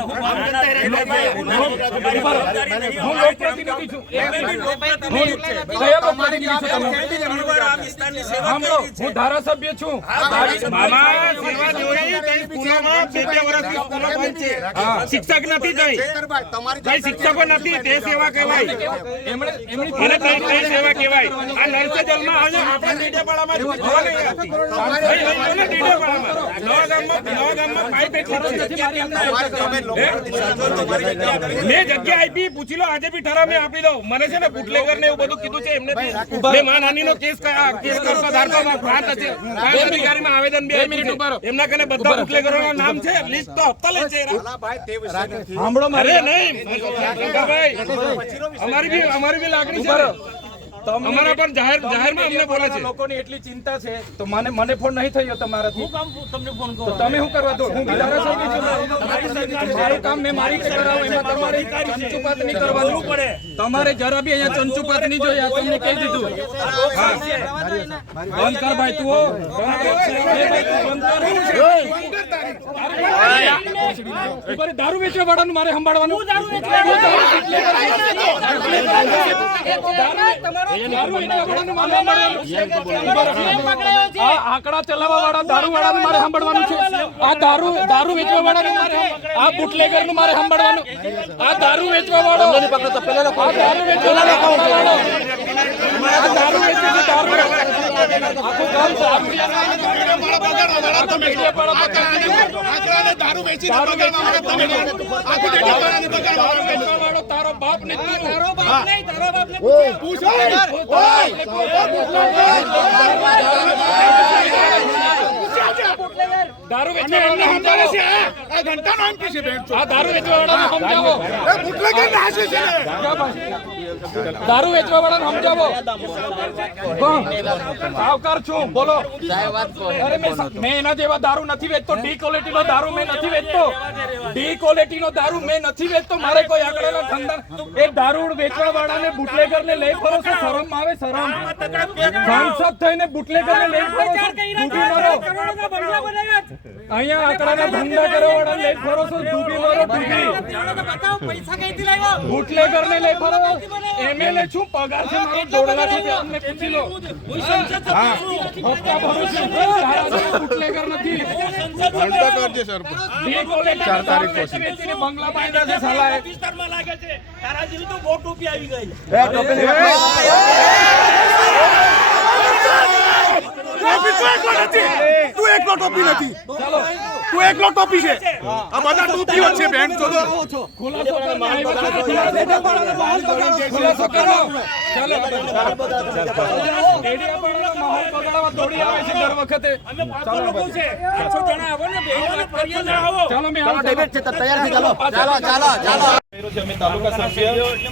હું લોકપ્રતિનિધિ છું. કયા લોકપ્રતિનિધિ છો તમે? સાંભળો, હું ધારાસભ્ય છું. મામા સેવા જોઈ કઈ સ્કૂલોમાં 2 વર્ષથી સ્કૂલો બંધ છે. શિક્ષક નથી કઈ શિક્ષકો નથી, તે સેવા કહેવાય. એમણે અને કઈ સેવા કહેવાય. આ નર્સે જલમાં આજે આપણા ડેડિયાપાડામાં જોવા નહીં આવતી. ડેડિયાપાડામાં નવા ગામમાં પાઇપ એટલી છે. મેં જગ્યા આપી, પૂછી લો. આજે બી ઠરાવ મેં આપી દઉં. મને છે ને બુટલેગર ને એવું બધું કીધું છે એમને. મેં માનહાનિનો કેસ કરતો ધારકોમાં પ્રાંત છે. પ્રાંત અધિકારીમાં આવેદન 2 મિનિટ ઉભા રહો. એમના કને બધા બુટલેગરોના નામ છે. લિસ્ટ તો હપ્તા લે છે. સાંભળો અરે મારે. નહીં ભાઈ, અમારી બી લાગણી છે. અમારા પણ જાહેરમાં અમને બોલે છે. લોકોની એટલી ચિંતા છે તો મને ફોન નહીં થયો તમારાથી. હું કામ તમને ફોન તો કરું. તમે શું કરવા દો? હું ધારાસભ્ય છું. મારું કામ મેં મારી રીતે કરાવું. એમાં તમારે ચંચુપાત નહીં કરવાનું પડે. તમારે જરા બી અહીંયા ચંચુપાત નહીં જોઈએ. આ તમને કહી દીધું. હા, બંધ કર ભાઈ તું. દારૂ વેચવા વાળાનું મારે સંભાળવાનું. દારૂ વેચવા વાળાનું મારે સંભાળવાનું. આ આંકડા ચલાવવા વાળા દારૂ વાળાનું મારે સાંભળવાનું છે. આ દારૂ વેચવા વાળાનું મારે, આ બુટલેગર નું મારે સાંભળવાનું. આ દારૂ વેચવા વાળો, આ દારૂ વેચવા વાળો, આ દારૂ વેચે છે. દારૂ આખું ગામ દારૂ વેચી દારૂ વેચવા વાળો તારો બાપ ને તું. તારો બાપ નહીં, તારો બાપ ને દારૂ વેચવા વાળાને સમજાવો. આ ઘંટાનો એમ કે છે બેન આ દારૂ વેચવા વાળાને સમજાવો. બુટલેગર નાશે છે ને. દારૂ વેચવા વાળાને સમજાવો. કોણ? સાવકાર છું, બોલો. અરે મેં એના જેવા દારૂ નથી વેચતો. ડી ક્વોલિટી નો દારૂ મેં નથી વેચતો. ડી ક્વોલિટી નો દારૂ મેં નથી વેચતો. મારે કોઈ આગળના ધંધા એ દારૂ વેચવા વાળાને બુટલેગર ને લઈ ફરો છો. શરમ આવે? શરમ? સાંસદ થઈને બુટલેગર ને લઈ ફરો છો. ડૂબી મરો. અહીંયા આંકડાના ધંધા કરવા વાળા લઈ ફરો છો. ડૂબી મરો, ડૂબી. બુટલેગર ને લઈ ફરો. એમએલએ છું, પગાર છે મારો 1.5 લાખ રૂપિયા. અમને પૂછી લો. હા, હપ્તા ભરું છું. બુટલેગર નથી. ઘંટા કરજે સર. ડી ક્વોલિટી વેચીને બંગલા બાંધ્યા છે સાલાએ. વિસ્તારમાં લાગે છે. તારા જેવી તો બહુ ટોપી આવી ગઈ. તું એક એકલો ટોપી નથી, તું એકલો ટોપી છે, આ બધા ટોપીઓ છે બેન ચોદો. ખુલાસો કરો ચાલો ડેડિયાપાડાનો માહોલ બગાડવા દોડી આવે છે દર વખતે. અમે 5 લોકો છે 800 જણા આવો ને ચાલો મેં ડિબેટ છે તૈયાર થઈ ચાલો અમે તાલુકા સભ્ય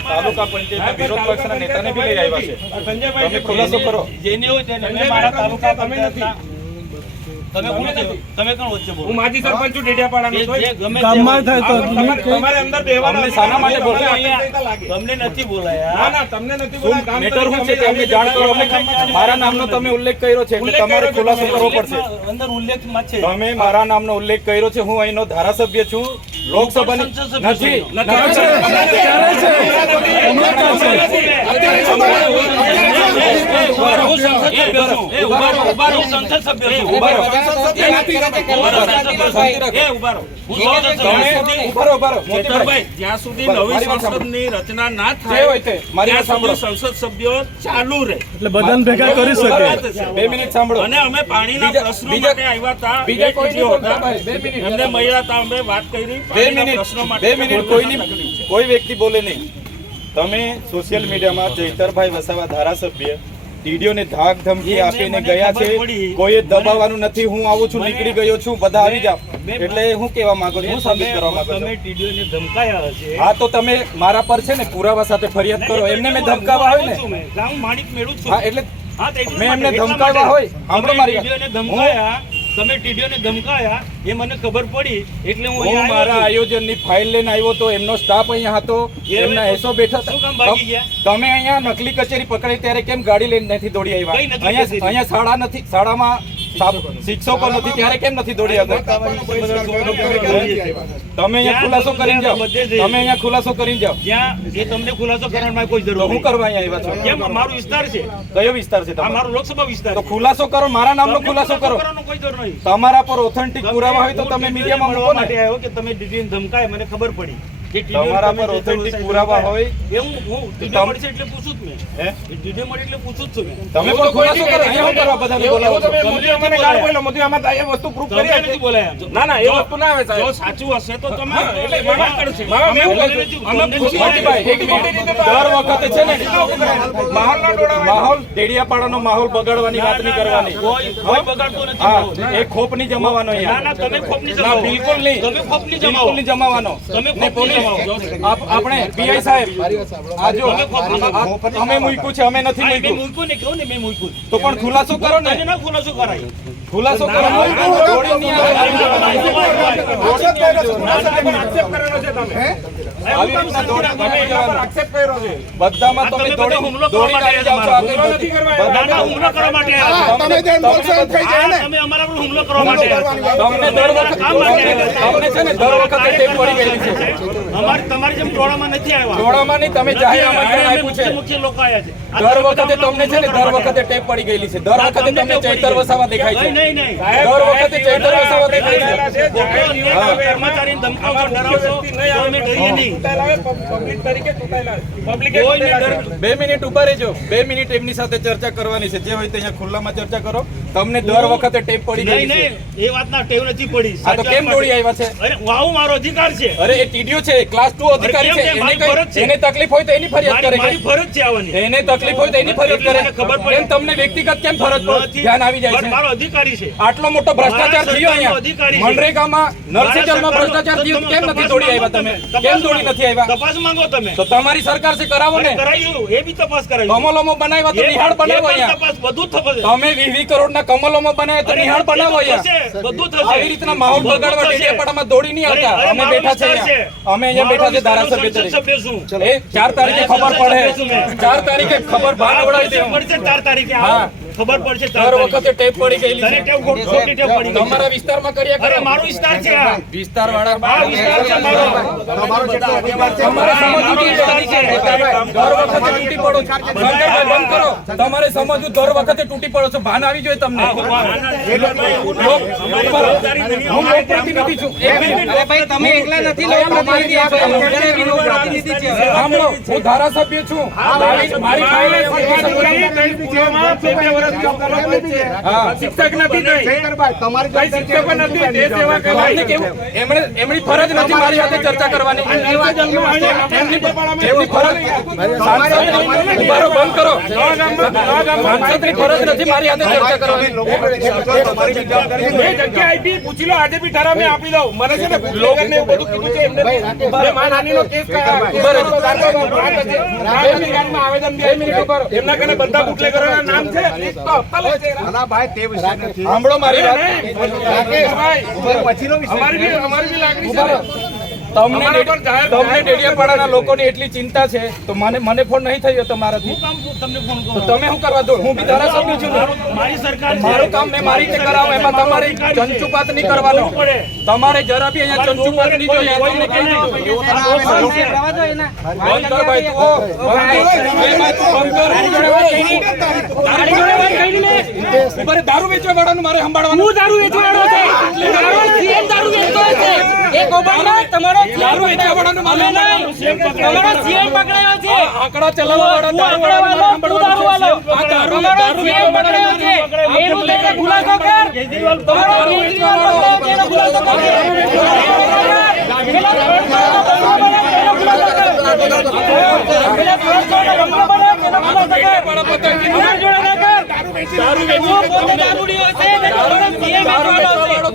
તાલુકા પંચાયતના વિરોધ પક્ષના નેતાને બી લઈ આવ્યા છે. તમે ખુલાસો કરો. જેને હોય તેને મેં મારા તાલુકા તમે નથી તમે કોણ નથી તમે કોણ વચ્ચે બોલો હું માજી સરપંચ છું ડેડિયાપાડાનો. જે ગમે ગામમાં થાય તો તમારે અંદર બેહવાનું અમને શાના માટે બોલો? તમને નથી બોલાયા ના ના તમને નથી બોલાયા. મેટર શું છે તે અમને જાણ કરો. મારા નામનો તમે ઉલ્લેખ કર્યો છે એટલે તમારે ખુલાસો કરવો પડશે. અંદર ઉલ્લેખમાં છે તમે મારા નામનો ઉલ્લેખ કર્યો છે. હું અહીંનો ધારાસભ્ય છું. લોકસભાની નથી જ્યાં સુધી નવી સંસદની રચના ના થાય ત્યાં સુધી સંસદ સભ્યો ચાલુ રહે એટલે બધાને ભેગા કરી શકે. 2 મિનિટ સાંભળો. અને અમે પાણીના પ્રશ્નો માટે આવ્યા હતા. બીજા કોઈ એમને મળ્યા હતા, અમે વાત કરી 2 મિનિટ કોઈ વ્યક્તિ બોલે નહીં. તમે સોશિયલ મીડિયામાં ચૈતરભાઈ વસાવા ધારાસભ્ય ટીડીઓને ધાક ધમકી આપીને ગયા છે. કોઈએ દબાવવાનું નથી. હું આવું છું, નીકળી ગયો છું, બધા આવી જાવ. એટલે હું કહેવા માંગુ છું, હું સાબિત કરવા માંગુ છું. તમે ટીડીઓને ધમકાયા હશે. હા તો તમે મારા પર છે ને પુરાવા સાથે ફરિયાદ કરો. એમને મેં ધમકાવા હોય ને હું માણિક મેળવું છું. હા એટલે હા, તો એટલા મેં એમને માટે, ધમકાવવા હોય. સાંભળો મારી વાત. ટીડીઓને ધમકાયા, તમે ટીડીઓને ધમકાયા એ મને ખબર પડી એટલે હું હું અહીંયા મારા આવ્યો આયોજનની ફાઇલ લઈને આવ્યો તો એમનો સ્ટાફ અહીંયા હતો. એમના એસો બેઠા શું કામ ભાગી ગયા? તમે અહીંયા નકલી કચેરી પકડી ત્યારે કેમ ગાડી લઈને નથી દોડી કઈ આવ્યા? નકલી અહીંયા કચેરી? અહીંયા શાળા નથી, શાળામાં શિક્ષકો નથી ત્યારે કેમ નથી દોડી આવ્યા? તમે અહીંયા ખુલાસો કરીને જાઓ. તમે અહીંયા ખુલાસો કરીને જાઓ. જ્યાં એ તમને ખુલાસો કરવાની કોઈ જરૂર તો હું નથી. કરવા અહીંયા આવ્યા છો? કેમ? મારો વિસ્તાર છે, કયો વિસ્તાર છે આ તમારો? મારો લોકસભા વિસ્તાર તો છે. ખુલાસો કરો. મારા નામનો તમને ખુલાસો કરો. કરવાનો કોઈ જરૂર નહીં. તમારા પર ઓથેન્ટિક પુરાવા હોય તો હું તમે ટીડીઓને મીડિયામાં મળવા મૂકો માટે ને. આવ્યો કે તમે ટીડીઓને ધમકાય, મને ખબર પડી કે ટીડીઓને તમારા તમે પર જે authentic ધમકાય પુરાવા હોય. એ હું ટીડીઓ મળે છે એટલે પૂછું જ મેં. હે? ટીડીઓ મળે એટલે પૂછું જ છું મેં. તમે પણ ખુલાસો કરો. અહીંયા હું કરવા બધાને બોલાવો છો? તમને નથી બોલાયા. ના ના એ વસ્તુ ના આવે જો સાહેબ. સાચું હશે તો તમે એટલે મામા કરશે. મામા મેં એવું તમને કીધું. નથી- તમને નથી મોતીભાઈ, એક મિનિટ. દર વખતે છે ને માહોલ ડેડિયાપાડાનો માહોલ બગાડવાની વાત નહીં કરવાની. કોઈ બગાડતો નથી હા, માહોલ. એ ખોપ નહીં જમાવાનો ના અહીંયા. ના તમે ખોપ નહીં ના, જમાવો. બિલકુલ નહીં. તમે ખોપ નહીં બિલકુલ જમાવો. નહીં જમાવાનો. તમે ને ખોપ નહીં પોલીસ- જમાવો. આપણે પીઆઈ સાહેબ આ જો તમે ખોપ નહીં જમાવો. અમે મૂક્યું છે, અમે નથી હા, મેં મૂક્યું. મૂક્યું ને કહું ને મેં મૂક્યું. તો પણ ખુલાસો કરો ને. તને ના ખુલાસો કરાય. ખુલાસો કરો. દોડી નહીં આવે. આવી રીતના દોડી નહીં આવે. બધામાં તમે દોડી હુમલો કરવા દોડી માટે આવી જાઓ છો. આવ્યા આગળ નથી બધા- ના ના હુમલો કરવા માટે આવ્યા. તમે જેમ બોલશો એમ થઈ જાય ને. તમે અમારા પર હુમલો કરવા માટે આવ્યા. તમને દર વખતે તમને છે ને દર વખતે ટેપ પડી ગયેલી છે. તમારી જેમ ટોળામાં નથી આવ્યા. ટોળામાં નહીં, તમે જાહેર આમંત્રણ આપ્યું છે. મુખ્ય લોકો આવ્યા છે. દર વખતે તમને છે ને દર વખતે ટેપ પડી ગયેલી છે. દર વખતે તમને ચૈતર વસાવા દેખાય છે. નહીં નહીં દર વખતે ચૈતર વસાવા દેખાય છે. કર્મચારીને ધમકાવશો, ડરાવશો, તો અમે ડરીએ નહીં. પબ્લિક તરીકે પબ્લિક 2 મિનિટ ઉભા રહેજો. 2 મિનિટ એમની સાથે ચર્ચા કરવાની છે. જે હોય તે અહીંયા ખુલ્લામાં ચર્ચા કરો. તમને દર વખતે ટેપ પડી નહીં ગયેલી છે. નહીં એ વાતના ટેવ નથી પડી. આ તો કેમ દોડી આવ્યા છે? અરે વાવ મારો અધિકાર છે. અરે એ ટીડીઓ છે, ક્લાસ 2 અધિકારી છે. કેમ કે મારી એને ફરજ છે. એને તકલીફ હોય તો એની ફરિયાદ કરે મારી છે. ફરજ છે આવવાની. એને તકલીફ હોય તો એની ફરિયાદ એટલે કરે. મને ખબર પડે. કેમ તમને વ્યક્તિગત કેમ ફરજ પર નથી. ધ્યાન આવી જાય પણ છે? મારો અધિકારી છે. આટલો મોટો ભ્રષ્ટાચાર ભારત થયો સરકારનો અધિકારી અહીંયા છે. મનરેગામાં નર્સિંગમાં ભ્રષ્ટાચાર થયો કેમ નથી દોડી આવ્યા તમે? કેમ દોડી નથી આવ્યા? તપાસ માંગો તમે. તો તમારી સરકાર છે, કરાવો ને. કરાયું એ બી તપાસ કરાયું. કમલોમાં બનાવ્યા તો એ નિહાળ બનાવો પણ અહીંયા. તપાસ બધું થશે. તમે 20 કરોડના કમલોમાં બનાવ્યા તો અરે નિહાળ બનાવો એ તો અહીંયા. થશે, બધું થશે. આવી રીતના માહોલ બધું બગાડવા થશે. ડેડિયાપાડામાં દોડી નહીં આવતા. અરે, અમે મારો બેઠા છે વિસ્તાર અહીંયા. અમે અહીંયા બેઠા છે ધારાસભ્ય સંસદ તરીકે. સભ્ય છું. એ 4 તારીખે ખબર પડે. 4 તારીખે ખબર બહાર પડાવી દે. પડશે 4 તારીખે. હા. ખબર પડશે 4 દર તારીખે. વખતે ટેપ પડી ગયેલી તને છે. ટેવ ખોટી ટેવ પડી ગઈ. તમારા વિસ્તારમાં કર્યા અરે કરો. મારો વિસ્તાર છે આ. વિસ્તાર વાળા આ વિસ્તાર છે મારો. તમારે સમજવું જોઈએ. વિસ્તાર છે. દર વખતે તૂટી પડો. શંકરભાઈ બંધ કરો. તમારે સમજવું દર વખતે તૂટી પડો છો, ભાન આવી જોઈએ તમને. હું લોકપ્રતિનિધિ છું. તમે એકલા નથી, લોકપ્રતિનિધિ છે. સાંભળો, હું ધારાસભ્ય છું. મારી ફાઇલ શિક્ષક નથી કઈ શિક્ષકો નથી તે સેવા તમને કેવું? એમની ફરજ નથી મારી સાથે ચર્ચા કરવાની. એમની ફરજ ઉભારો બંધ કરો. સાંસદની ફરજ નથી મારી સાથે ચર્ચા કરવાની. મેં જગ્યા આપી, પૂછી લો, આજે બી ઠરાવ મેં આપી દઉં. મને છે ને બ્લોગર ને એવું બધું કીધું છે એમને મેં માનહાનિનો કેસ આવેદન એમના કને બધા બુટલેગરોના નામ છે. સાંભળો મારી વાત. અમારી બી લાગણી છે. તમને ડેડિયાપાડાના લોકોની એટલી ચિંતા છે તો મને ફોન નહીં થયો તમારાથી. તમને ફોન તો તમે શું કરવા દો? હું બી ધારાસભ્ય છું ને. મારી સરકાર છે. મારું કામ મેં મારી રીતે કરાવું, એમાં તમારે ચંચુપાત નહીં કરવાનો. તમારે જરા બી અહીંયા ચંચુપાત નહીં જોઈએ. તમને કહી દીધું. બંધ કર ભાઈ તું. બંધ કર. દારૂ વેચવા વાળાનું મારે સંભાળવાનું. હું દારૂ વેચવાનો છે. દારૂ વેચતો છે. એક ઓબામાં તમારો દારૂ વેચવા વાળાનું મારે તમારો સીએમ પકડાયો છે. આંકડા ચલાવવા વાળા દારૂ વાળાનું સંભાળવાનું છે. આ દારૂ વેચવા વાળાનું છે. એનું તેને ખુલાસો કર. તમારો કેજરીવાલ પકડાયો છે, એનો ખુલાસો કર.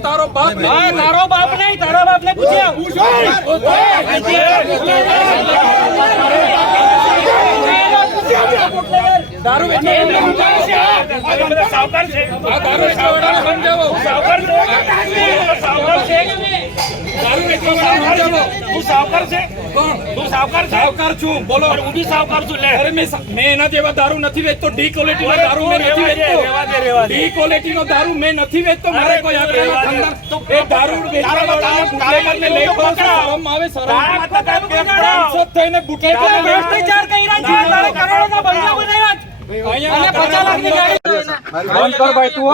તારો બાપ તારો બાપ નહીં, તારા બાપ ને પૂછ્યા. દારૂ સાવકાર છે. આ દારૂ વેચવા વાળાને સમજાવો. સાવકાર છે. દારૂ વેચવા વાળાને સમજાવો. તું સાવકાર છે. કોણ? તું સાવકાર છે. સાવકાર છું. બોલો. હું બી સાવકાર છું. લે. અરે મેં એના જેવા દારૂ નથી વેચતો. ડી ક્વોલિટીનો દારૂ મેં નથી વેચતો. ડી ક્વોલિટીનો દારૂ મેં નથી વેચતો. મારે કોઈ આગળનો ખાનદાન એ દારૂ વેચવા વાળાને બુટલેગરને લઈ શરમ આવે. શરમ સાંસદ થઈને બુટલેગરને ભ્રષ્ટાચાર કર્યા છે. તારે કરોડોના બંગલા બનાવ્યા છે. અને 50 લાખની ગાડી. બંધ કર ભાઈ તું.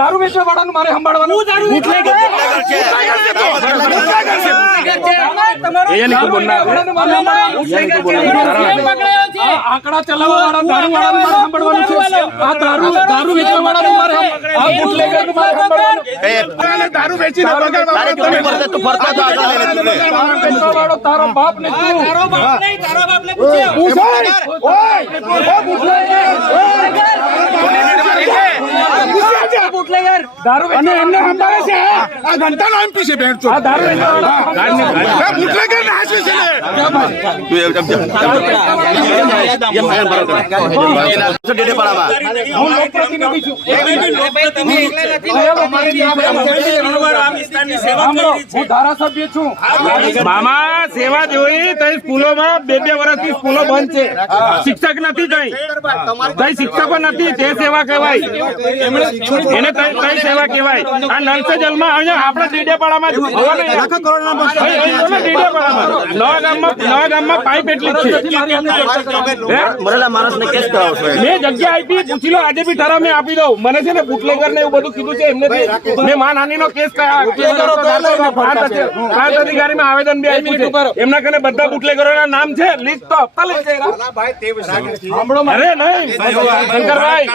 દારૂ વેચવા વાળાનું મારે સંભાળવાનું. હું દારૂ આંકડા ચલાવવા વાળા દારૂ વાળાનું મારે સંભાળવાનું છે. આ દારૂ વેચવા વાળાનું મારે, આ બુટલેગરનું મારે સંભાળવાનું. દારૂ વેચી વાળો તારો બાપ ને તું. તારો બાપ નહીં, તારા બાપ ને પૂછ્યા. દારૂ અને એમને સંભાળે છે. આ ઘંટાનો એમપી છે બેન. આ દારૂ વેચવા વાળા બુટલેગર નાશે છે ને. હું લોકપ્રતિનિધિ છું. હું ધારાસભ્ય છું. મામા સેવા જોઈ તઈ સ્કૂલોમાં 2 વર્ષથી સ્કૂલો બંધ છે. શિક્ષક નથી તઈ શિક્ષકો નથી. તે સેવા કહેવાય. એને તઈ સેવા કહેવાય. આ નલ સે જલમાં અહીંયા આપણા ડેડિયાપાડામાં નવા ગામમાં પાઇપ એટલી જ છે. મેં જગ્યા આપી, પૂછી લો, આજે બી ઠરાવ મેં આપી દઉં. મને છે ને બુટલેગર ને એવું બધું કીધું છે એમને. મેં માનહાનિનો કેસ પ્રાંત અધિકારીમાં આવેદન બી આપ્યું છે. એમના કને બધા બુટલેગરોના નામ છે. લિસ્ટ તો આપતા લઈ જાય. અરે નહીં શંકરભાઈ,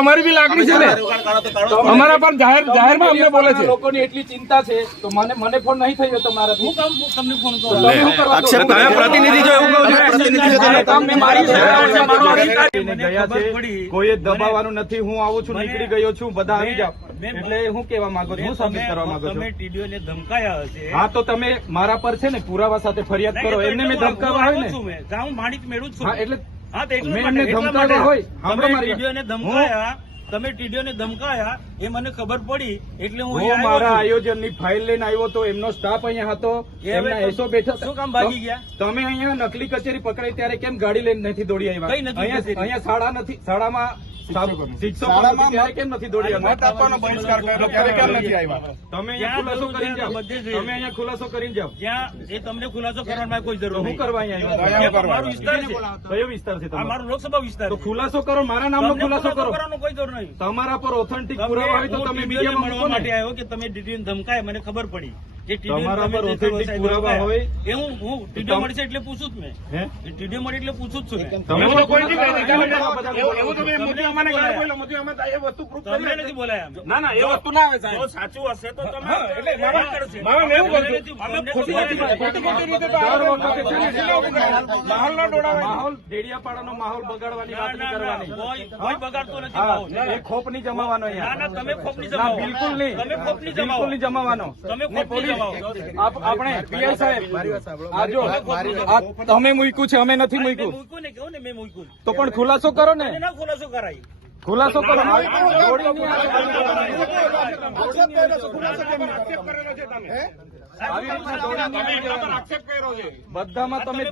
અમારી બી લાગણી છે ને. અમારા પર જાહેરમાં અમને બોલે છે. લોકોની એટલી ચિંતા છે તો મને ફોન નહીં થયો તમારાથી. હું તમને ફોન કરું. તમે શું કરવા દો? પ્રતિનિધિ જો એવું કહું કામ મેં મારી ગયા છે. કોઈ દબાવવાનું નથી. હું આવું છું, નીકળી ગયો છું, બધા આવી જાવ. એટલે હું કેવા માંગો છો? હું સબમિટ કરવા માંગો છું. ટીડીઓને ધમકાયા હશે. હા તો તમે મારા પર છે ને પુરાવા સાથે ફરિયાદ કરો. એમને મેં ધમકાવા હોય ને. હું માણિક મેળવું છું. હા એટલે હા, તો એટલા મેં માટે, એમને એટલા ધમકાવ્યા માટે. હોય. સાંભળો તમે મારી વાત. ટીડીઓને ધમકાયા, તમે ટીડીઓને ધમકાયા એ મને ખબર પડી એટલે હું હું અહીંયા મારા આવ્યો છું. આયોજનની ફાઇલ લઈને આવ્યો તો એમનો સ્ટાફ અહીંયા હતો, એ હવે એમના એસો બેઠા હતા. શું કામ ભાગી ગયા? તમે અહીંયા નકલી કચેરી પકડાઈ ત્યારે કેમ ગાડી લઈને નથી દોડી આવ્યા? કઈ નથી અહીંયા કચેરી? અહીંયા શાળા નથી, શાળામાં શિક્ષકો નથી ત્યારે કેમ નથી દોડી આવ્યા? મત આપવાનો બહિષ્કાર કર્યો ત્યારે કેમ નથી આવ્યા? તમે અહીંયા ખુલાસો કરીને જાઓ. બધે જ તમે અહીંયા ખુલાસો કરીને જાઓ. જ્યાં એ તમને ખુલાસો કરવાની કોઈ તો જરૂર હું નહીં. કરવા અહીંયા તો આવ્યા? અહીંયા મારો વિસ્તાર છે. કયો વિસ્તાર છે આ તમારો? મારો લોકસભા વિસ્તાર તો છે. ખુલાસો કરો, મારા નામનો તમને ખુલાસો કરો. કરવાનો કોઈ જરૂર નહીં. તમારા પર ઓથેન્ટિક તમને પુરાવા હોય તો હું તમે ટીડીઓને મીડિયામાં મળવા મૂકો માટે ને. આવ્યો કે તમે ડીડીઓને ધમકાય, મને ખબર પડી જે ટીડીઓને તમારા તમે પર જે authentic સાહેબ પુરાવા ધમકાયા, હોય. એ હું ટીડીઓ મળશે એટલે પૂછું જ મેં. હે? ટીડીઓ મળે એટલે પૂછું જ છું મેં. તમે એવું તો કોઈ ખુલાસો નથી કરો. કર્યું. એવું તમે મોદી અમાને ગાળ બોલ્યો, મોદી અમે એ વસ્તુ પ્રૂફ કરી તમને નથી બોલાયા. ના ના એ વસ્તુ ના આવે સાહેબ. જો સાચું હશે તો તમે હા, એટલે મામા- કરશે. મામા મેં એવું તમને બોલતું. નથી- અમે તમને ખોટી નથી ખોટી બોલાયા. રીતે તો આ દર વખતે છે ને જિલ્લા ઉભું કરે. માહોલ ન દોડાવાય. માહોલ ડેડિયાપાડાનો માહોલ બગાડવાની વાત નહીં કરવાની. કોઈ બગાડતો નથી હા, માહોલ. એ ખોપ નહીં જમાવાનો ના અહીંયા. ના તમે ખોપની ના જમાવો. બિલકુલ નહીં, તમે ખોપની બિલકુલ જમાવો. નહીં જમાવાનો. તમે ને ખોપની પોલીસ- જમાવો. આપણે પીઆઈ સાહેબ મારી વાત સાંભળો. આ જો આ તમે મૂક્યું છે, અમે નથી મેં મૂક્યું. મૂક્યું ને કહું ને મેં મૂક્યું. તો પણ ખુલાસો કરો ને, ના ખુલાસો કરાય. ખુલાસો કરો. આક્ષેપ કર્યો છે, ખુલાસો કેમ નહીં આક્ષેપ કરેલો છે તમે? આવી રીતના દોડીને તમે આવી એમના પર જવાનું. આક્ષેપ કર્યો છે. બધામાં તમે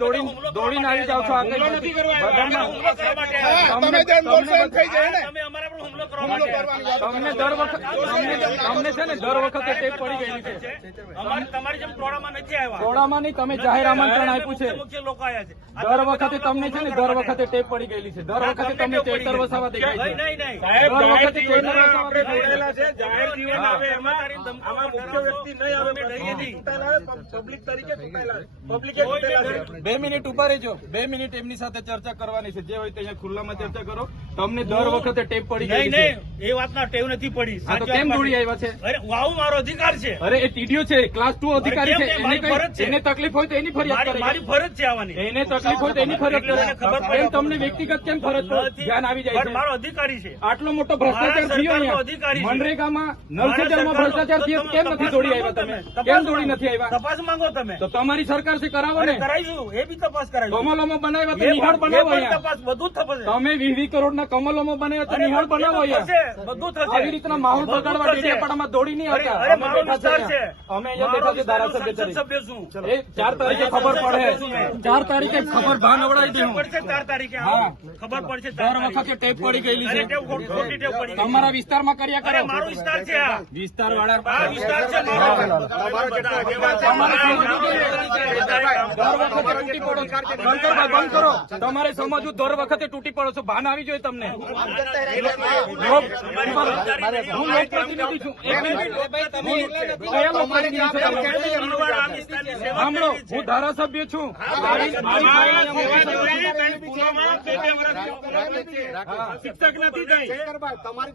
દોડીને આવી જાવ છો. આગળ હુમલો નથી કરવા આવ્યા. બધામાં હુમલો કરવા માટે હા, આવ્યા. તમે જેમ બોલશો એમ થઈ જાય ને. તમે અમારા પર હુમલો કરવા હુમલો માટે કરવાની આવ્યા. વાત. તમને દર વખત તમને છે ને દર વખતે ટેપ પડી ગયેલી છે. તમારી જેમ ટોળામાં નથી આવ્યા. ટોળામાં નહીં, તમે જાહેર આમંત્રણ આપ્યું છે. મુખ્ય લોકો આવ્યા છે. દર વખતે તમને છે ને દર વખતે ટેપ પડી ગયેલી છે. દર વખતે તમને ચેતર વસાવા દેખાય છે. નહીં નહીં સાહેબ, દર જાહેર વખતે જીવનમાં ચેતર આપણે વસાવા જોડાયેલા છે. જાહેર જીવન હા. આવે એમાં આમાં મુખ્ય વ્યક્તિ નહીં આવે. ચૂંટાયેલા આવે, પબ્લિક તરીકે ચૂંટાયેલા છે. પબ્લિકે ચૂંટેલા છે. 2 મિનિટ ઉભા રહેજો. 2 મિનિટ એમની સાથે ચર્ચા કરવાની છે. જે હોય તે અહીંયા ખુલ્લામાં ચર્ચા કરો. તમને દર વખતે ટેપ પડી નહીં ગયેલી છે. નહીં એ વાતના ટેવ નથી પડી. હા, તો સાચી કેમ વાત દોડી નથી. આવ્યા છે? અરે આવું મારો અધિકાર છે. અરે એ ટીડીઓ છે, ક્લાસ 2 અધિકારી છે. કેમ? એને મારી ફરજ છે. એને તકલીફ હોય તો એની ફરિયાદ મારી મારી કરે. ફરજ છે આવવાની. એને તકલીફ હોય તો એની ફરિયાદ એટલે મને ખબર કરે. પડે. એમ તમને વ્યક્તિગત કેમ ફરજ પર નથી. ધ્યાન આવી જાય પણ છે? મારો અધિકારી છે. આટલો મોટો ભ્રષ્ટાચાર મારા થયો સરકારનો અધિકારી અહીંયા છે. મનરેગામાં નલ સે મારા જલમાં સરકારનો- ભ્રષ્ટાચાર તો થયો તમે કેમ નથી તપાસ દોડી માંગો આવ્યા તમે? તમે. કેમ તપાસ દોડી માંગો. નથી આવ્યા? તપાસ માંગો તમે. તો તમારી સરકાર છે, કરાવો અરે ને. કરાવીશું એ બી તપાસ કરાવીશું. કમલોમાં બનાવ્યા તો એ નિહાળ પણ- બનાવો એ પણ અહીંયા. તપાસ બધું જ થશે. તમે 20 કરોડના કમલોમાં બનાવ્યા તો અરે નિહાળ એ તો બનાવો અહીંયા. થશે. બધું થશે. આવી રીતના માહોલ બધું બગાડવા થશે. ડેડિયાપાડામાં દોડી નહીં અરે આવતા. અરે અમે મારો બેઠા છે વિસ્તાર છે. અહીંયા. અમે અહીંયા મારો બેઠા છે વિસ્તારનો ધારાસભ્ય સંસદ તરીકે. સભ્ય છું. એ 4 તારીખે ખબર પડે. 4 તારીખે ખબર ભાન નવડાવી દે હું. પડશે 4 તારીખે હા. ખબર પડશે 4 દર તારીખે. વખતે ટેપ પડી ગયેલી અરે છે. ટેવ ખોટી ટેવ પડી ગઈ. તમારા વિસ્તારમાં કર્યા અરે કરો. મારો વિસ્તાર છે આ. વિસ્તાર વાળા આ વિસ્તાર છે મારો. તમારો કેટલો અધિકાર છે? તમારે સમજવું જોઈએ. દર વખતે તૂટી પડો છો. બંધ કરો ભાઈ, બંધ કરો. તમારે સમજવું દર વખતે તૂટી પડો છો. ભાન આવી જોઈએ તમને. હું લોકપ્રતિનિધિ છું. એક મિનિટ. કયા લોકપ્રતિનિધિ છો તમે? સાંભળો, હું ધારાસભ્ય છું. મારી ફાઇલ અહીંયા મૂકી છે. શિક્ષક નથી કઈ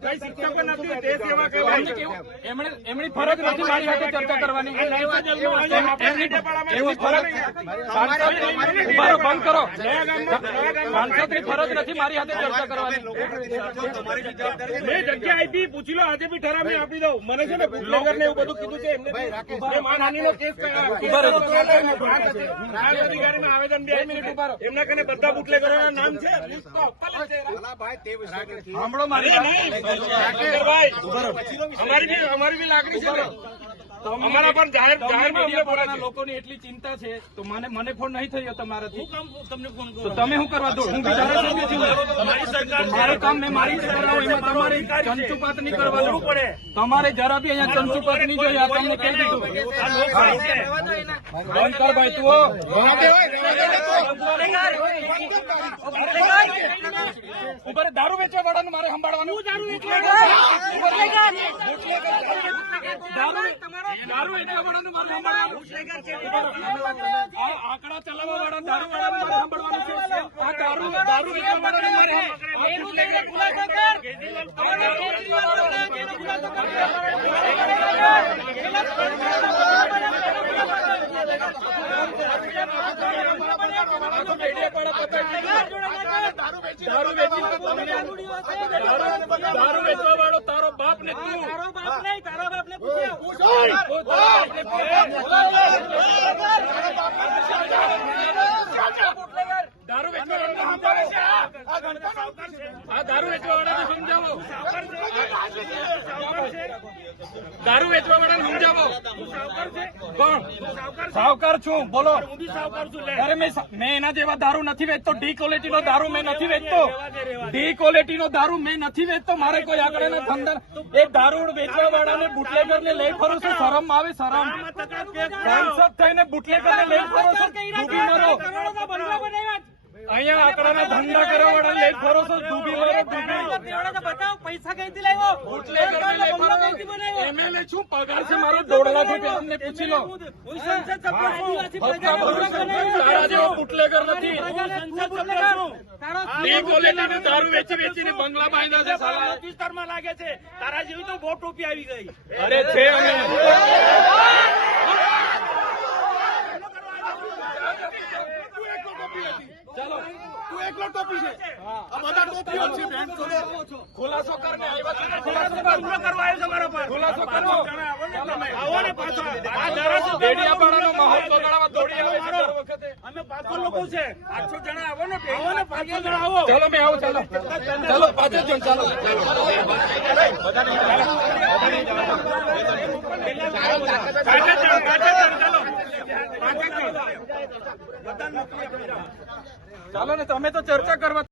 કઈ શિક્ષક નથી તે સેવા કહેવાય. એમની ફરજ નથી મારી સાથે ચર્ચા કરવાની. એવી ફરજ ઉભા રહો, બંધ કરો. સાંસદની ફરજ નથી મારી સાથે ચર્ચા કરવાની. મેં જગ્યા આપી, પૂછી લો. આજે બી ઠરાવ મેં આપી દઉં. મને છે ને બુટલેગર ને એવું બધું કીધું છે. એમને મેં માનહાનિનો કેસ ઉભા રહો. અધિકારીમાં આવેદન બી આપ્યું છે. એમના કને બધા બુટલેગરોના નામ છે. લિસ્ટ તો આપેલ જ છે. સાંભળો મારી ભાઈ, અમારી બી લાગણી છે ને. અમારા પણ જાહેરમાં અમને બોલે છે. લોકોની એટલી ચિંતા છે તો મને ફોન નહીં થયો તમારાથી. હું કામ તમને ફોન તો કરું? તમે શું કરવા દો? હું બી ધારાસભ્ય છું. મારી સરકાર છે. મારે કામ મેં મારી રીતે કરાવું, એમાં તમારે ચંચુપાત નહીં કરવાનું. કરવું પડે. તમારે જરા બી અહીંયા ચંચુપાત નહીં જોઈએ. આ તમને કહી દીધું. આ લોકશાહી છે. બંધ કર ભાઈ તું હો. ઉપર દારૂ વેચવા વાળાનું મારે સંભાળવાનું. દારૂ વેચવા વાળાનું મારે સંભાળવાનું. આ આંકડા ચલાવવા વાળા દારૂ વાળાનું મારે સંભાળવાનું છે. આ દારૂ વેચવા વાળાનું મારે દારૂ વેચવા વાળો તારો બાપ ને તું. દારૂ વેચવા વાળો આ દારૂ વેચવા વાળાને સમજાવો. દારૂ વેચવા વાળાને સમજાવો. કોણ? સાવકાર છું, બોલો. અરે મેં એના જેવા દારૂ નથી વેચતો. ડી ક્વોલિટી નો દારૂ મેં નથી વેચતો. ડી ક્વોલિટી નો દારૂ મેં નથી વેચતો. મારે કોઈ આગળ ધંધા એ દારૂ વેચવા વાળાને બુટલેગર ને લઈ ફરો છો, શરમ આવે? શરમ? સાંસદ થઈને બુટલેગર ને લઈ ફરો છો, ડૂબી મરો. અહીંયા આંકડાના ધંધા કરવા વાળા લઈ ફરો છો, ડૂબી મરો. પૈસા કઈથી લાવ્યો? બુટલેગર ને લઈ ફરો. એમએલએ છું, પગાર છે મારો 1.5 લાખ રૂપિયા. તમને પૂછી લો. તારા જેવો બુટલેગર નથી. ડી ક્વોલિટી નો દારૂ વેચીને બંગલા બાંધ્યા છે સાલા. વિસ્તારમાં લાગે છે. તારા જેવી તો બહુ ટોપી આવી ગઈ. અરે છે અમે. તું એકલો ટોપી છે. આ બધા ટોપીઓ છે. ખુલાસો કરને આવ્યા છે. ખુલાસો કરવા આવ્યો છે મારા પાસે. ખુલાસો કરો. આવો ને પાછો. આ ધારાસભ્ય ડેડિયાપાડાનો માહોલ બગાડવા દોડી આવે છે દર વખતે. અમે 500 લોકો છે. 800 જણા આવો ને. આવો ને 500 જણા આવો. ચાલો મેં આવું. ચાલો પાછળ જો. ચાલો ચાલો ને તમે તો ચર્ચા કરવા